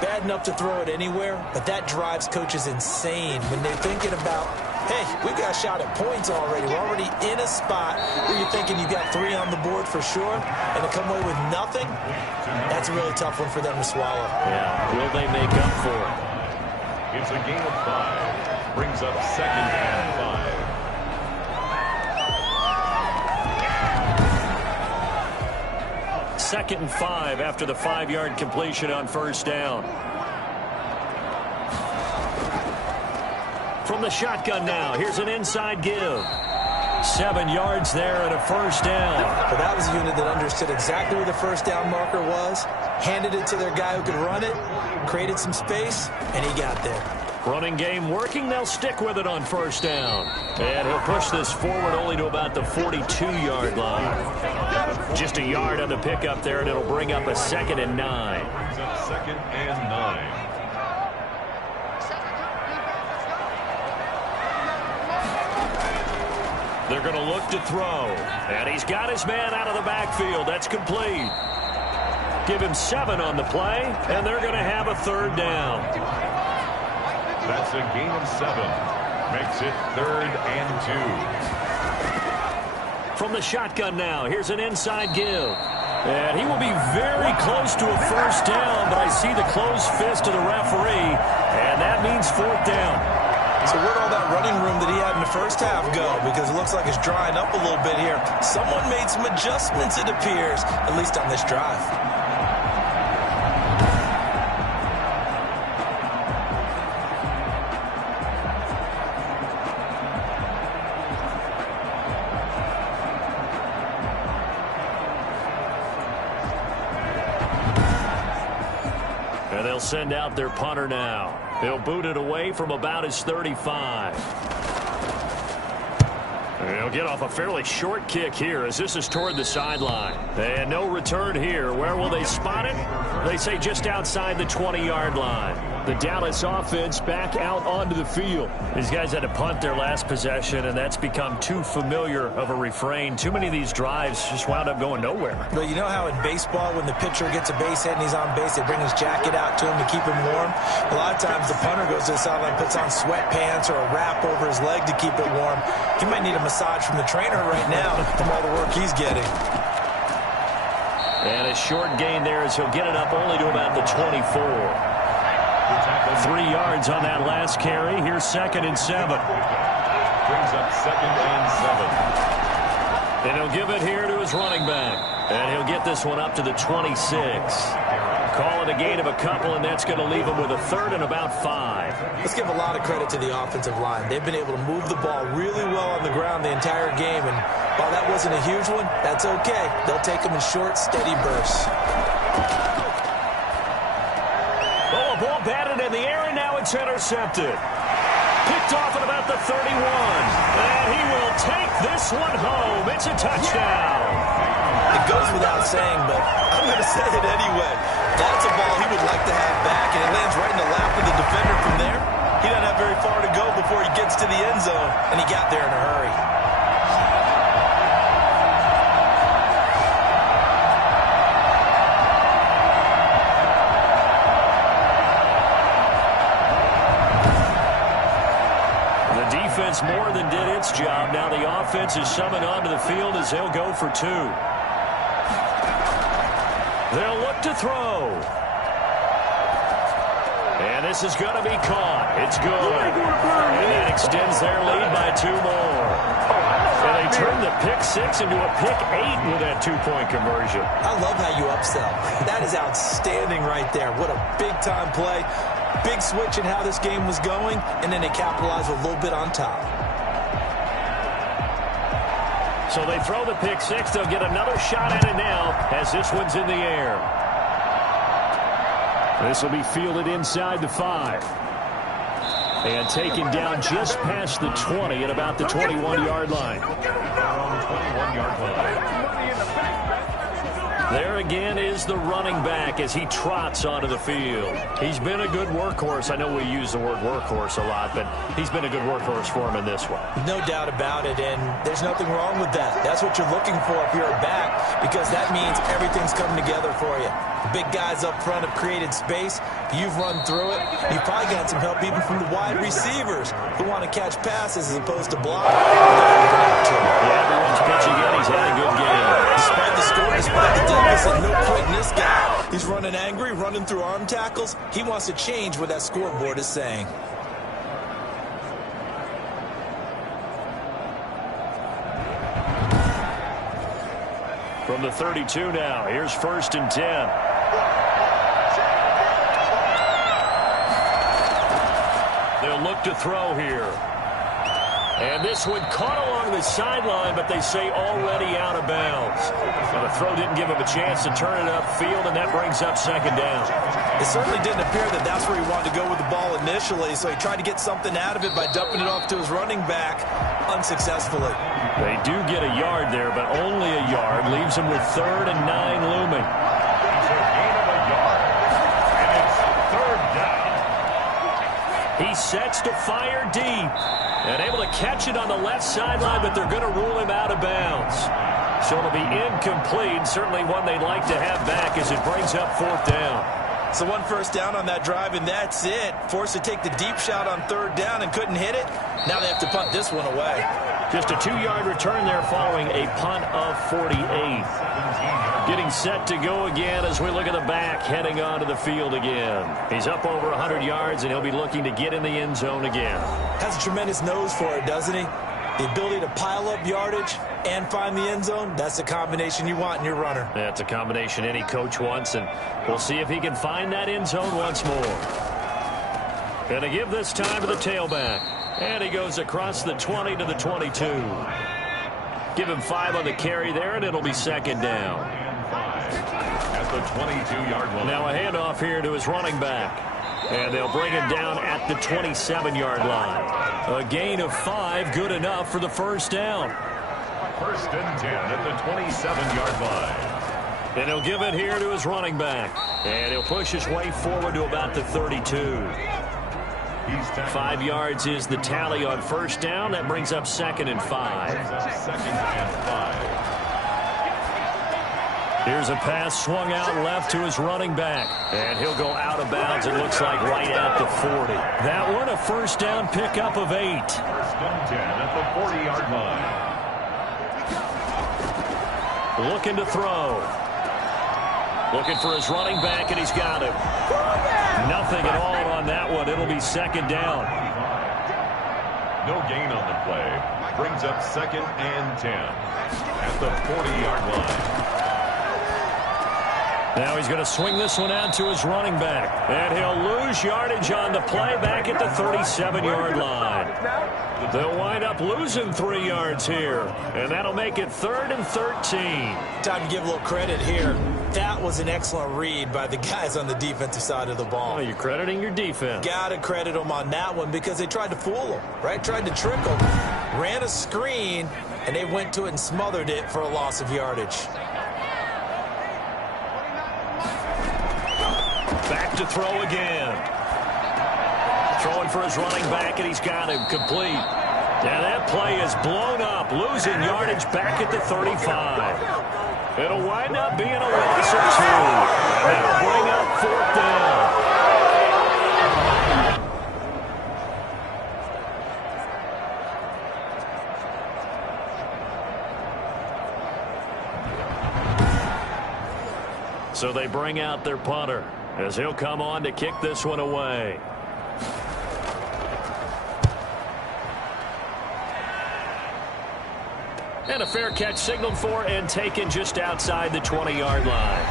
Bad enough to throw it anywhere, but that drives coaches insane when they're thinking about, hey, we got a shot at points already. We're already in a spot where you're thinking you got 3 on the board for sure, and to come away with nothing, that's a really tough one for them to swallow. Yeah, will they make up for it? It's a gain of 5. Brings up 2nd and 5. Second and 5 after the 5-yard completion on first down. From the shotgun now, here's an inside give. 7 yards there and a first down. But that was a unit that understood exactly where the first down marker was, handed it to their guy who could run it, created some space, and he got there. Running game working, they'll stick with it on first down. And he'll push this forward only to about the 42-yard line. Just a yard on the pickup there, and it'll bring up a 2nd and 9. Brings up 2nd and 9. They're going to look to throw. And he's got his man out of the backfield. That's complete. Give him 7 on the play, and they're going to have a 3rd down. That's a gain of 7. Makes it 3rd and 2. From the shotgun now, here's an inside give. And he will be very close to a first down, but I see the closed fist of the referee, and that means 4th down. So where'd all that running room that he had in the first half go? Because it looks like it's drying up a little bit here. Someone made some adjustments, it appears, at least on this drive. And they'll send out their punter now. He'll boot it away from about his 35. He'll get off a fairly short kick here as this is toward the sideline. And no return here. Where will they spot it? They say just outside the 20-yard line. The Dallas offense back out onto the field. These guys had to punt their last possession, and that's become too familiar of a refrain. Too many of these drives just wound up going nowhere. Well, you know how in baseball when the pitcher gets a base hit and he's on base, they bring his jacket out to him to keep him warm? A lot of times the punter goes to the sideline, puts on sweatpants or a wrap over his leg to keep it warm. He might need a massage from the trainer right now from all the work he's getting. And a short gain there as he'll get it up only to about the 24. 3 yards on that last carry. Here's 2nd and 7. Brings up 2nd and 7. And he'll give it here to his running back. And he'll get this one up to the 26. Call it a gain of a couple, and that's going to leave him with a 3rd and about 5. Let's give a lot of credit to the offensive line. They've been able to move the ball really well on the ground the entire game. And while that wasn't a huge one, that's okay. They'll take them in short, steady bursts. Ball batted in the air, and now it's intercepted. Picked off at about the 31. And he will take this one home. It's a touchdown. It goes without saying, but I'm going to say it anyway. That's a ball he would like to have back, and it lands right in the lap of the defender from there. He doesn't have very far to go before he gets to the end zone, and he got there in a hurry. More than did its job. Now the offense is summoned onto the field as they'll go for two. They'll look to throw. And this is going to be caught. It's good. And that extends their lead by 2 more. And they turn the pick 6 into a pick 8 with that 2-point conversion. I love how you upsell. That is outstanding right there. What a big-time play. Big switch in how this game was going, and then they capitalized a little bit on top. So they throw the pick 6. They'll get another shot at it now as this one's in the air. This will be fielded inside the 5. And taken down just past the 20 at about the 21-yard line. Around 21-yard line. There again is the running back as he trots onto the field. He's been a good workhorse. I know we use the word workhorse a lot, but he's been a good workhorse for him in this one. No doubt about it, and there's nothing wrong with that. That's what you're looking for if you're a back, because that means everything's coming together for you. The big guys up front have created space. You've run through it. You've probably got some help even from the wide receivers who want to catch passes as opposed to block. Yeah, everyone's pitching in. He's had a good game. Despite the score, despite the deficit, no quitting this guy. He's running angry, running through arm tackles. He wants to change what that scoreboard is saying. From the 32 now, here's 1st and 10. They'll look to throw here. And this one caught along the sideline, but they say already out of bounds. Well, the throw didn't give him a chance to turn it upfield, and that brings up 2nd down. It certainly didn't appear that that's where he wanted to go with the ball initially, so he tried to get something out of it by dumping it off to his running back unsuccessfully. They do get a yard there, but only a yard. Leaves him with 3rd and 9 looming. It's a gain of a yard. And it's 3rd down. He sets to fire deep. And able to catch it on the left sideline, but they're going to rule him out of bounds. So it'll be incomplete. Certainly one they'd like to have back as it brings up 4th down. So 1 first down on that drive, and that's it. Forced to take the deep shot on 3rd down and couldn't hit it. Now they have to punt this one away. Just a 2-yard return there following a punt of 48. Getting set to go again as we look at the back heading onto the field again. He's up over 100 yards, and he'll be looking to get in the end zone again. Has a tremendous nose for it, doesn't he? The ability to pile up yardage and find the end zone, that's the combination you want in your runner. That's a combination any coach wants, and we'll see if he can find that end zone once more. Going to give this time to the tailback. And he goes across the 20 to the 22. Give him 5 on the carry there, and it'll be 2nd down. At the 22-yard line. Now a handoff here to his running back. And they'll bring him down at the 27-yard line. A gain of 5, good enough for the 1st down. 1st and 10 at the 27-yard line. And he'll give it here to his running back. And he'll push his way forward to about the 32. 5 yards is the tally on 1st down. That brings up 2nd and 5. 2nd and 5. Here's a pass swung out left to his running back. And he'll go out of bounds, it looks like, right at the 40. That one, a 1st down pickup of 8. 1st and 10 at the 40-yard line. Looking to throw. Looking for his running back, and he's got him. Nothing at all on that one. It'll be 2nd down. No gain on the play. Brings up 2nd and 10 at the 40-yard line. Now he's going to swing this one out to his running back. And he'll lose yardage on the play back at the 37-yard line. They'll wind up losing 3 yards here. And that'll make it 3rd and 13. Time to give a little credit here. That was an excellent read by the guys on the defensive side of the ball. Oh, you're crediting your defense. Got to credit them on that one because they tried to fool them, right? Tried to trick them. Ran a screen, and they went to it and smothered it for a loss of yardage. to throw again. Throwing for his running back, and he's got him complete. And that play is blown up, losing yardage back at the 35. It'll wind up being a loss of 2. And that'll bring up 4th down. So they bring out their punter as he'll come on to kick this one away. And a fair catch signaled for and taken just outside the 20-yard line.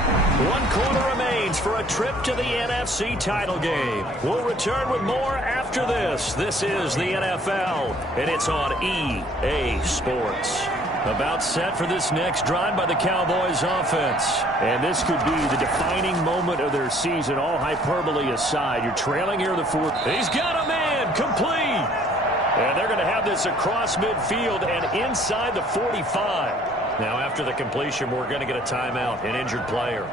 1 quarter remains for a trip to the NFC title game. We'll return with more after this. This is the NFL, and it's on EA Sports. About set for this next drive by the Cowboys offense. And this could be the defining moment of their season, all hyperbole aside. You're trailing here in the 4th. He's got a man, complete. And they're going to have this across midfield and inside the 45. Now, after the completion, we're going to get a timeout, an injured player.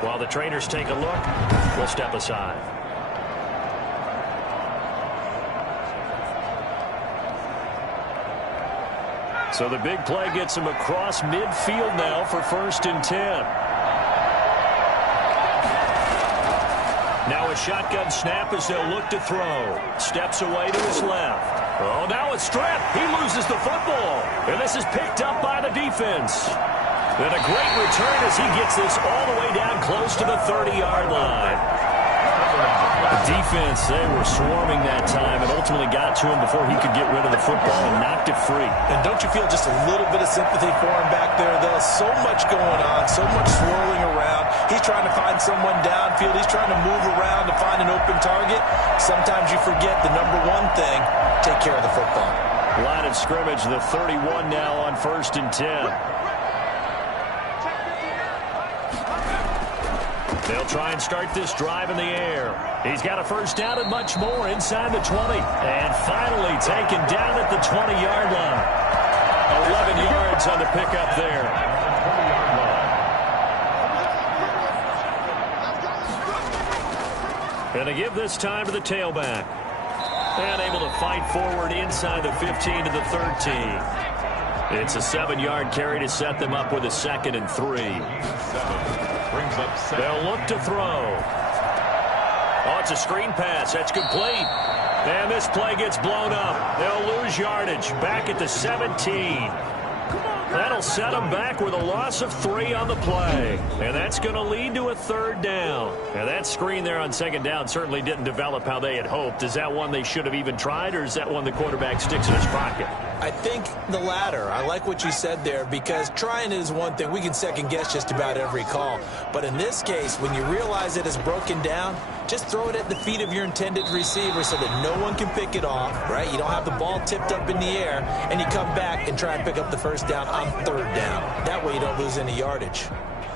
While the trainers take a look, we'll step aside. So the big play gets him across midfield now for 1st and 10. Now a shotgun snap as they'll look to throw. Steps away to his left. Oh, now a strip. He loses the football. And this is picked up by the defense. And a great return as he gets this all the way down close to the 30-yard line. The defense, they were swarming that time and ultimately got to him before he could get rid of the football and knocked it free. And don't you feel just a little bit of sympathy for him back there, though? So much going on, so much swirling around. He's trying to find someone downfield. He's trying to move around to find an open target. Sometimes you forget the number one thing, take care of the football. Line of scrimmage, the 31 now on 1st and 10. They'll try and start this drive in the air. He's got a 1st down and much more inside the 20. And finally taken down at the 20-yard line. 11 yards on the pickup there. And they give this time to the tailback. And able to fight forward inside the 15 to the 13. It's a 7-yard carry to set them up with a 2nd and 3. They'll look to throw. Oh, it's a screen pass. That's complete. And this play gets blown up. They'll lose yardage back at the 17. That'll set them back with a loss of 3 on the play. And that's going to lead to a 3rd down. And that screen there on 2nd down certainly didn't develop how they had hoped. Is that one they should have even tried, or is that one the quarterback sticks in his pocket? I think the latter. I like what you said there, because trying it is one thing. We can second-guess just about every call. But in this case, when you realize it is broken down, just throw it at the feet of your intended receiver so that no one can pick it off, right? You don't have the ball tipped up in the air, and you come back and try and pick up the 1st down on 3rd down. That way you don't lose any yardage.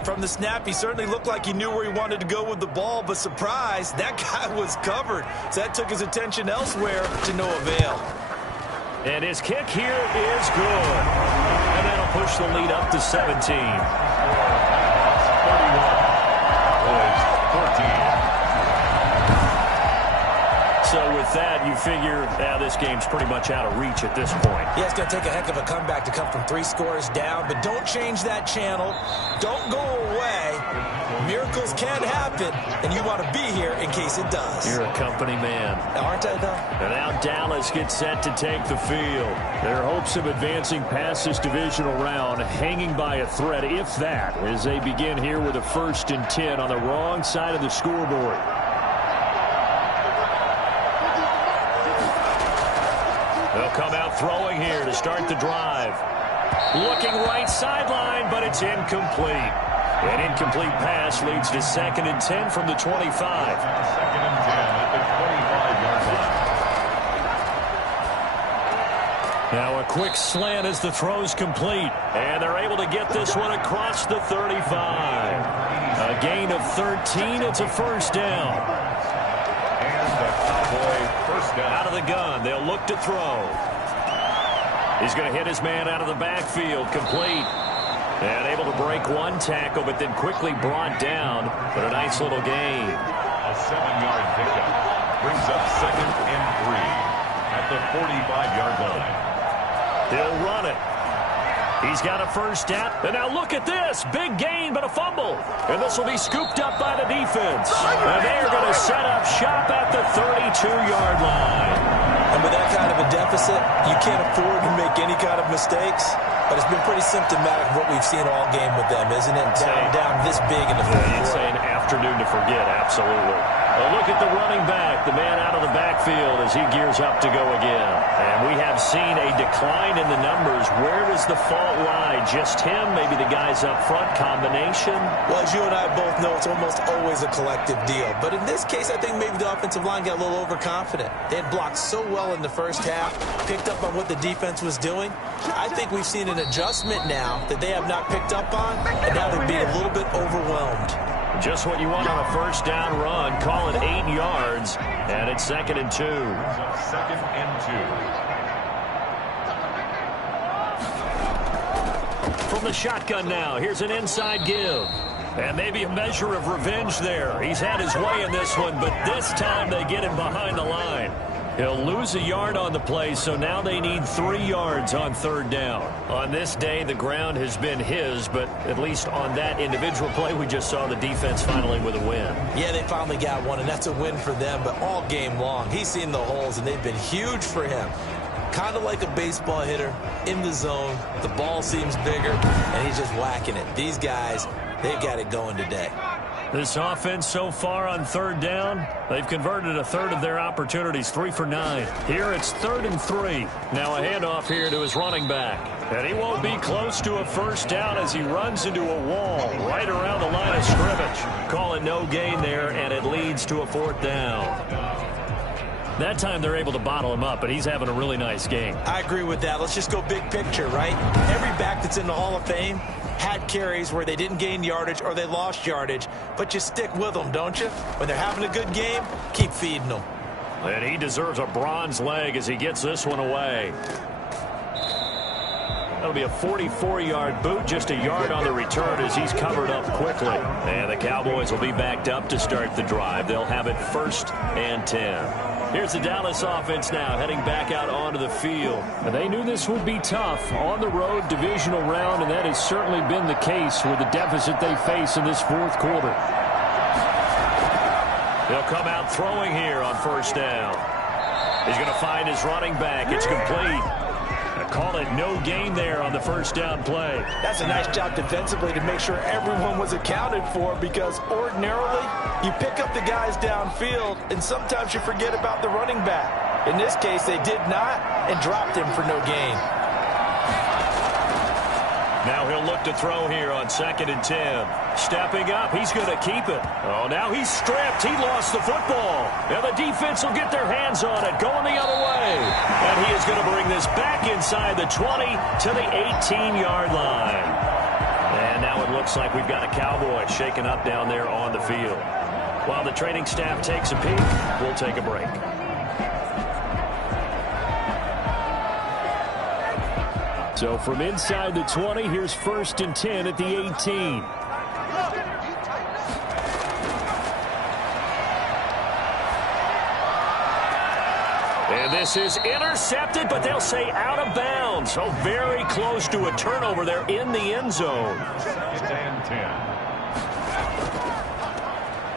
From the snap, he certainly looked like he knew where he wanted to go with the ball, but surprise, that guy was covered. So that took his attention elsewhere to no avail. And his kick here is good. And that'll push the lead up to 17. 31. 14. So with that, you figure this game's pretty much out of reach at this point. Yeah, it's going to take a heck of a comeback to come from 3 scores down, but don't change that channel. Don't go away. Miracles can happen, and you want to be here in case it does. You're a company man. Aren't I, though? And now Dallas gets set to take the field. Their hopes of advancing past this divisional round hanging by a thread, if that, as they begin here with a 1st and 10 on the wrong side of the scoreboard. They'll come out throwing here to start the drive. Looking right sideline, but it's incomplete. An incomplete pass leads to 2nd and 10 from the 25. 2nd and 10 at the 25-yard line. Now a quick slant as the throw's complete. And they're able to get this one across the 35. A gain of 13. It's a 1st down. And the Cowboy 1st down. Out of the gun. They'll look to throw. He's going to hit his man out of the backfield. Complete. And able to break one tackle, but then quickly brought down. But a nice little gain. A 7-yard pickup. Brings up 2nd and 3 at the 45-yard line. He'll run it. He's got a first down. And now look at this. Big gain, but a fumble. And this will be scooped up by the defense. And they're going to set up shop at the 32-yard line. And with that kind of a deficit, you can't afford to make any kind of mistakes. But it's been pretty symptomatic of what we've seen all game with them, isn't it? Down this big in the fourth quarter. You'd say an afternoon to forget, absolutely. Well, look at the running back, the man out of the backfield as he gears up to go again. And we have seen a decline in the numbers. Where does the fault lie? Just him? Maybe the guys up front? Combination? Well, as you and I both know, it's almost always a collective deal. But in this case, I think maybe the offensive line got a little overconfident. They had blocked so well in the first half, picked up on what the defense was doing. I think we've seen an adjustment now that they have not picked up on, and now they're being a little bit overwhelmed. Just what you want on a first down run. Call it 8 yards, and it's 2nd and 2. 2nd and 2. From the shotgun now, here's an inside give. And maybe a measure of revenge there. He's had his way in this one, but this time they get him behind the line. He'll lose a yard on the play, so now they need 3 yards on 3rd down. On this day, the ground has been his, but at least on that individual play, we just saw the defense finally with a win. Yeah, they finally got one, and that's a win for them, but all game long, he's seen the holes, and they've been huge for him. Kind of like a baseball hitter in the zone. The ball seems bigger, and he's just whacking it. These guys, they've got it going today. This offense so far on 3rd down, they've converted a third of their opportunities, 3 for 9. Here it's 3rd and 3. Now a handoff here to his running back. And he won't be close to a first down as he runs into a wall right around the line of scrimmage. Call it no gain there, and it leads to a 4th down. That time they're able to bottle him up, but he's having a really nice game. I agree with that. Let's just go big picture, right? Every back that's in the Hall of Fame had carries where they didn't gain yardage or they lost yardage, but you stick with them, don't you? When they're having a good game, keep feeding them. And he deserves a bronze leg as he gets this one away. That'll be a 44-yard boot, just a yard on the return as he's covered up quickly. And the Cowboys will be backed up to start the drive. They'll have it 1st and 10. Here's the Dallas offense now heading back out onto the field. And they knew this would be tough on the road divisional round, and that has certainly been the case with the deficit they face in this 4th quarter. He'll come out throwing here on 1st down. He's going to find his running back. It's complete. Call it no gain there on the 1st down play. That's a nice job defensively to make sure everyone was accounted for, because ordinarily you pick up the guys downfield and sometimes you forget about the running back. In this case, they did not and dropped him for no gain. Now he'll look to throw here on 2nd and 10. Stepping up, he's going to keep it. Oh, now he's stripped. He lost the football. Now the defense will get their hands on it, going the other way. And he is going to bring this back inside the 20 to the 18-yard line. And now it looks like we've got a Cowboy shaken up down there on the field. While the training staff takes a peek, we'll take a break. So from inside the 20, here's 1st and 10 at the 18. And this is intercepted, but they'll say out of bounds. So very close to a turnover there in the end zone. 2nd and 10.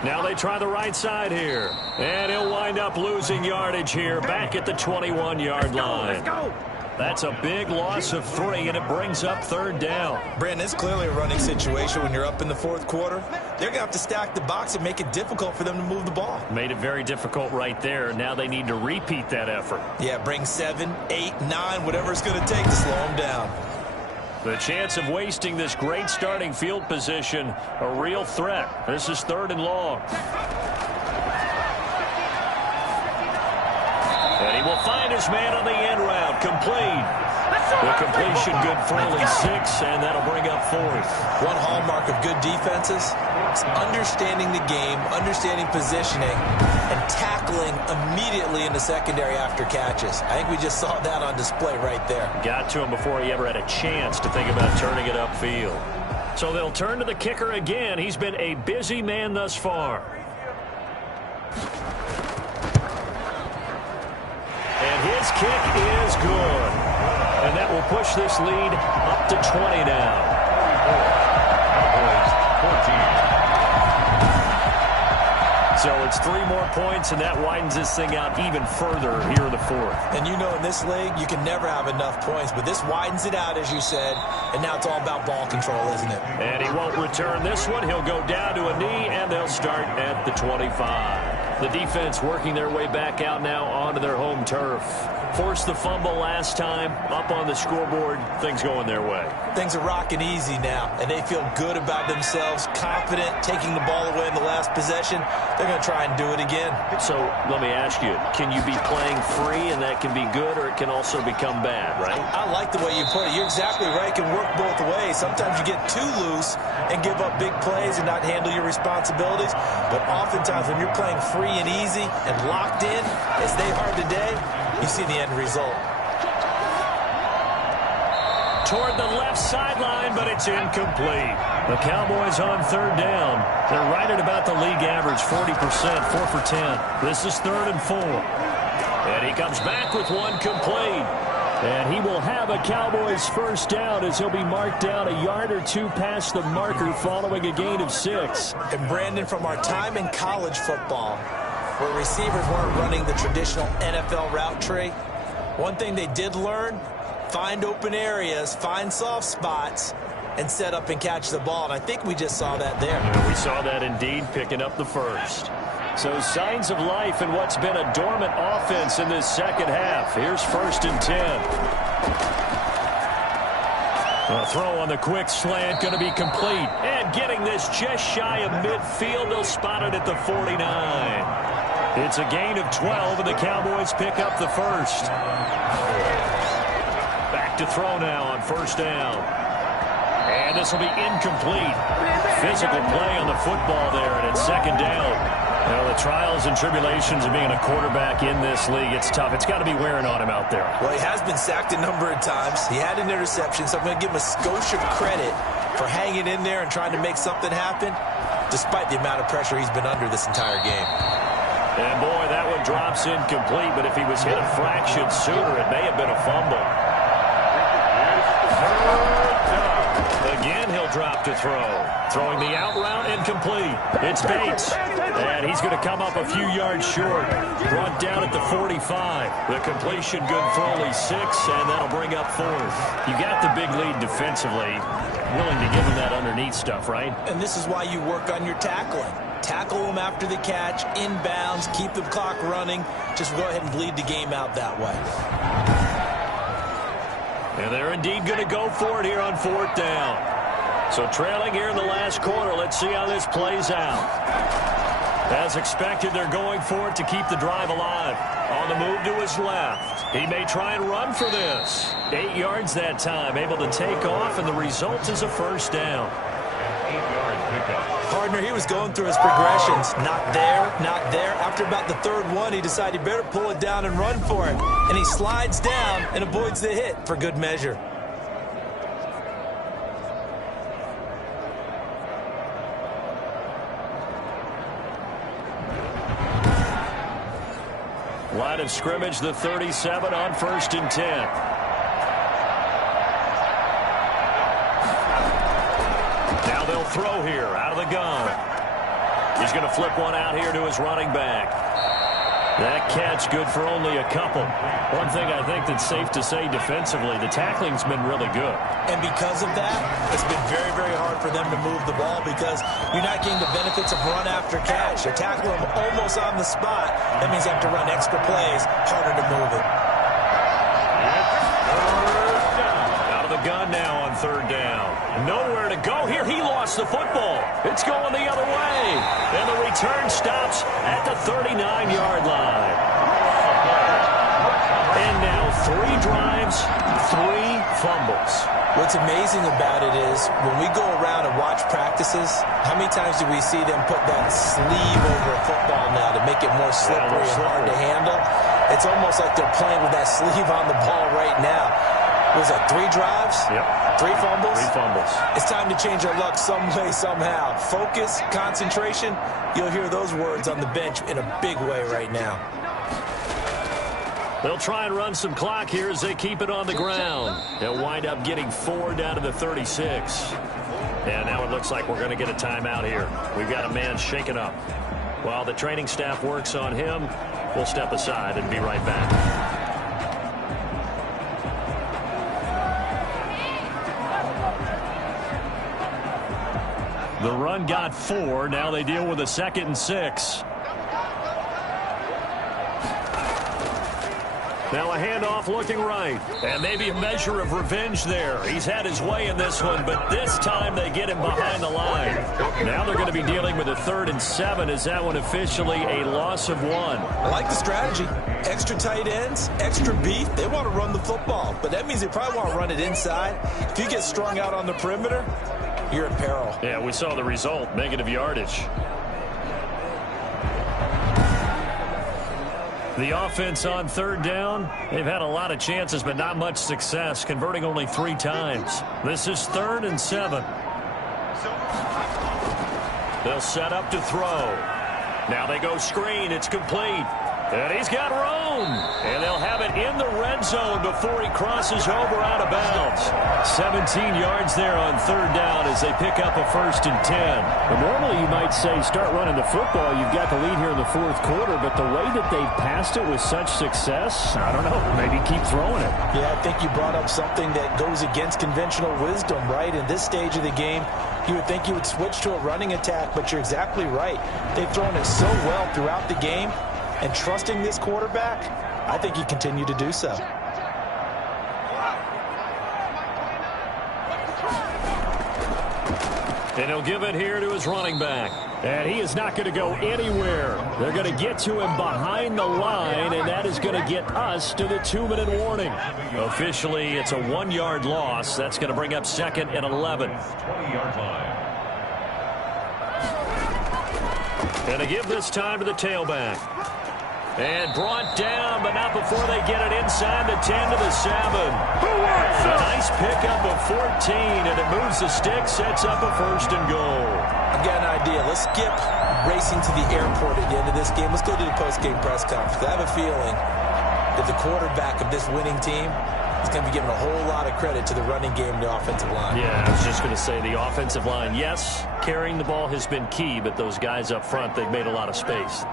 Now they try the right side here. And he'll wind up losing yardage here back at the 21-yard line. Let's go. That's a big loss of 3, and it brings up 3rd down. Brandon, it's clearly a running situation when you're up in the 4th quarter. They're going to have to stack the box and make it difficult for them to move the ball. Made it very difficult right there. Now they need to repeat that effort. Yeah, bring 7, 8, 9, whatever it's going to take to slow them down. The chance of wasting this great starting field position, a real threat. This is 3rd and long. And he will find his man on the end route. Complete. The completion good for only 6, and that'll bring up 4th. One hallmark of good defenses is understanding the game, understanding positioning, and tackling immediately in the secondary after catches. I think we just saw that on display right there. Got to him before he ever had a chance to think about turning it upfield. So they'll turn to the kicker again. He's been a busy man thus far. And his kick is good. And that will push this lead up to 20 now. Cowboys 14. So it's 3 more points, and that widens this thing out even further here in the fourth. And you know in this league, you can never have enough points, but this widens it out, as you said, and now it's all about ball control, isn't it? And he won't return this one. He'll go down to a knee, and they'll start at the 25. The defense working their way back out now onto their home turf. Forced the fumble last time, up on the scoreboard, things going their way. Things are rocking easy now, and they feel good about themselves, confident, taking the ball away in the last possession. They're going to try and do it again. So let me ask you, can you be playing free and that can be good, or it can also become bad, right? I like the way you put it. You're exactly right. It can work both ways. Sometimes you get too loose and give up big plays and not handle your responsibilities. But oftentimes when you're playing free and easy and locked in, as they are today, you see the end result. Toward the left sideline, but it's incomplete. The Cowboys on third down. They're right at about the league average, 40%, 4 for 10. This is 3rd and 4. And he comes back with one complete. And he will have a Cowboys first down as he'll be marked down a yard or 2 past the marker following a gain of 6. And Brandon, from our time in college football, where receivers weren't running the traditional NFL route tree, one thing they did learn, find open areas, find soft spots, and set up and catch the ball. And I think we just saw that there. Yeah, we saw that indeed, picking up the first. So signs of life in what's been a dormant offense in this second half. Here's 1st and 10. A throw on the quick slant, going to be complete. And getting this just shy of midfield, they'll spot it at the 49. It's a gain of 12, and the Cowboys pick up the first. Back to throw now on 1st down. And this will be incomplete. Physical play on the football there, and it's 2nd down. Well, the trials and tribulations of being a quarterback in this league, it's tough. It's got to be wearing on him out there. Well, he has been sacked a number of times. He had an interception, so I'm going to give him a skosh of credit for hanging in there and trying to make something happen, despite the amount of pressure he's been under this entire game. And, boy, that one drops incomplete, but if he was hit a fraction sooner, it may have been a fumble. Again, he'll drop to throw. Throwing the out route, incomplete. It's Bates. And he's going to come up a few yards short. Brought down at the 45. The completion good for only 6, and that'll bring up 4th. You got the big lead defensively. Willing to give him that underneath stuff, right? And this is why you work on your tackling. Tackle them after the catch, inbounds, keep the clock running. Just go ahead and bleed the game out that way. And they're indeed going to go for it here on 4th down. So trailing here in the last quarter, let's see how this plays out. As expected, they're going for it to keep the drive alive. On the move to his left. He may try and run for this. 8 yards that time, able to take off, and the result is a 1st down. 8-yard pickup. Partner, he was going through his progressions. Not there, not there. After about the 3rd one, he decided he better pull it down and run for it. And he slides down and avoids the hit for good measure. Line of scrimmage, the 37 on 1st and 10. Now they'll throw here out of the gun. He's going to flip one out here to his running back. That catch good for only a couple. One thing I think that's safe to say defensively, the tackling's been really good. And because of that, it's been very, very hard for them to move the ball because you're not getting the benefits of run after catch. You're tackling them almost on the spot. That means you have to run extra plays, harder to move it. Out of the gun now on 3rd down. Nowhere to go here. He lost the football. It's going the other way. And the return stops at the 39-yard line. And now 3 drives, 3 fumbles. What's amazing about it is when we go around and watch practices, how many times do we see them put that sleeve over a football now to make it more slippery and hard to handle? It's almost like they're playing with that sleeve on the ball right now. Was that 3 drives? Yep. 3 fumbles? 3 fumbles. It's time to change our luck some way, somehow. Focus, concentration, you'll hear those words on the bench in a big way right now. They'll try and run some clock here as they keep it on the ground. They'll wind up getting 4 down to the 36. And now it looks like we're going to get a timeout here. We've got a man shaken up. While the training staff works on him, we'll step aside and be right back. The run got 4. Now they deal with a 2nd and 6. Now a handoff looking right. And maybe a measure of revenge there. He's had his way in this one, but this time they get him behind the line. Now they're going to be dealing with a 3rd and 7. Is that one officially a loss of 1? I like the strategy. Extra tight ends, extra beef. They want to run the football, but that means they probably want to run it inside. If you get strung out on the perimeter, you're in peril. Yeah, we saw the result, negative yardage. The offense on 3rd down, they've had a lot of chances, but not much success, converting only 3 times. This is 3rd and 7. They'll set up to throw. Now they go screen. It's complete. And he's got room. And they'll have it in the red zone before he crosses over out of bounds. 17 yards there on 3rd down as they pick up a 1st and 10. Well, normally you might say start running the football. You've got the lead here in the 4th quarter, but the way that they've passed it with such success, I don't know, maybe keep throwing it. Yeah, I think you brought up something that goes against conventional wisdom, right? In this stage of the game, you would think you would switch to a running attack, but you're exactly right. They've thrown it so well throughout the game. And trusting this quarterback, I think he continue to do so. And he'll give it here to his running back. And he is not going to go anywhere. They're going to get to him behind the line, and that is going to get us to the 2-minute warning. Officially, it's a 1-yard loss. That's going to bring up 2nd and 11. 20-yard line. And to give this time to the tailback. And brought down, but not before they get it inside the 10 to the 7. A nice pickup of 14, and it moves the stick, sets up a 1st and goal. I've got an idea. Let's skip racing to the airport at the end of this game. Let's go to the post-game press conference. I have a feeling that the quarterback of this winning team is going to be giving a whole lot of credit to the running game and the offensive line. Yeah, I was just going to say the offensive line, yes, carrying the ball has been key, but those guys up front, they've made a lot of space.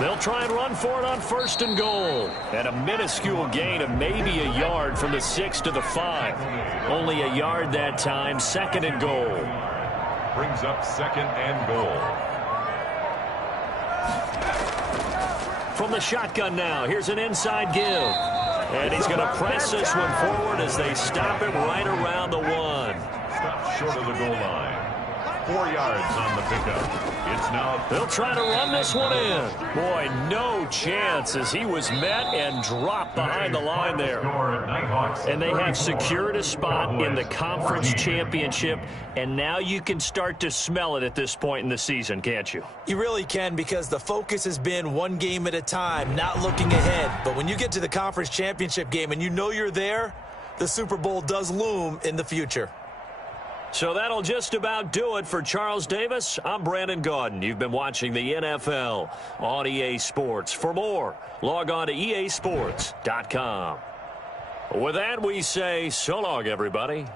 They'll try and run for it on 1st and goal. And a minuscule gain of maybe a yard from the 6 to the 5. Only a yard that time, 2nd and goal. Brings up 2nd and goal. From the shotgun now, here's an inside give. And he's going to press this one forward as they stop him right around the 1. Stopped short of the goal line. 4 yards on the pickup. It's now. They'll try to run this one in. Boy, no chance as he was met and dropped behind the line there. And they have secured a spot in the conference championship, and now you can start to smell it at this point in the season, can't you? You really can, because the focus has been one game at a time, not looking ahead. But when you get to the conference championship game and you know you're there, the Super Bowl does loom in the future. So that'll just about do it for Charles Davis. I'm Brandon Gaudin. You've been watching the NFL on EA Sports. For more, log on to easports.com. With that, we say so long, everybody.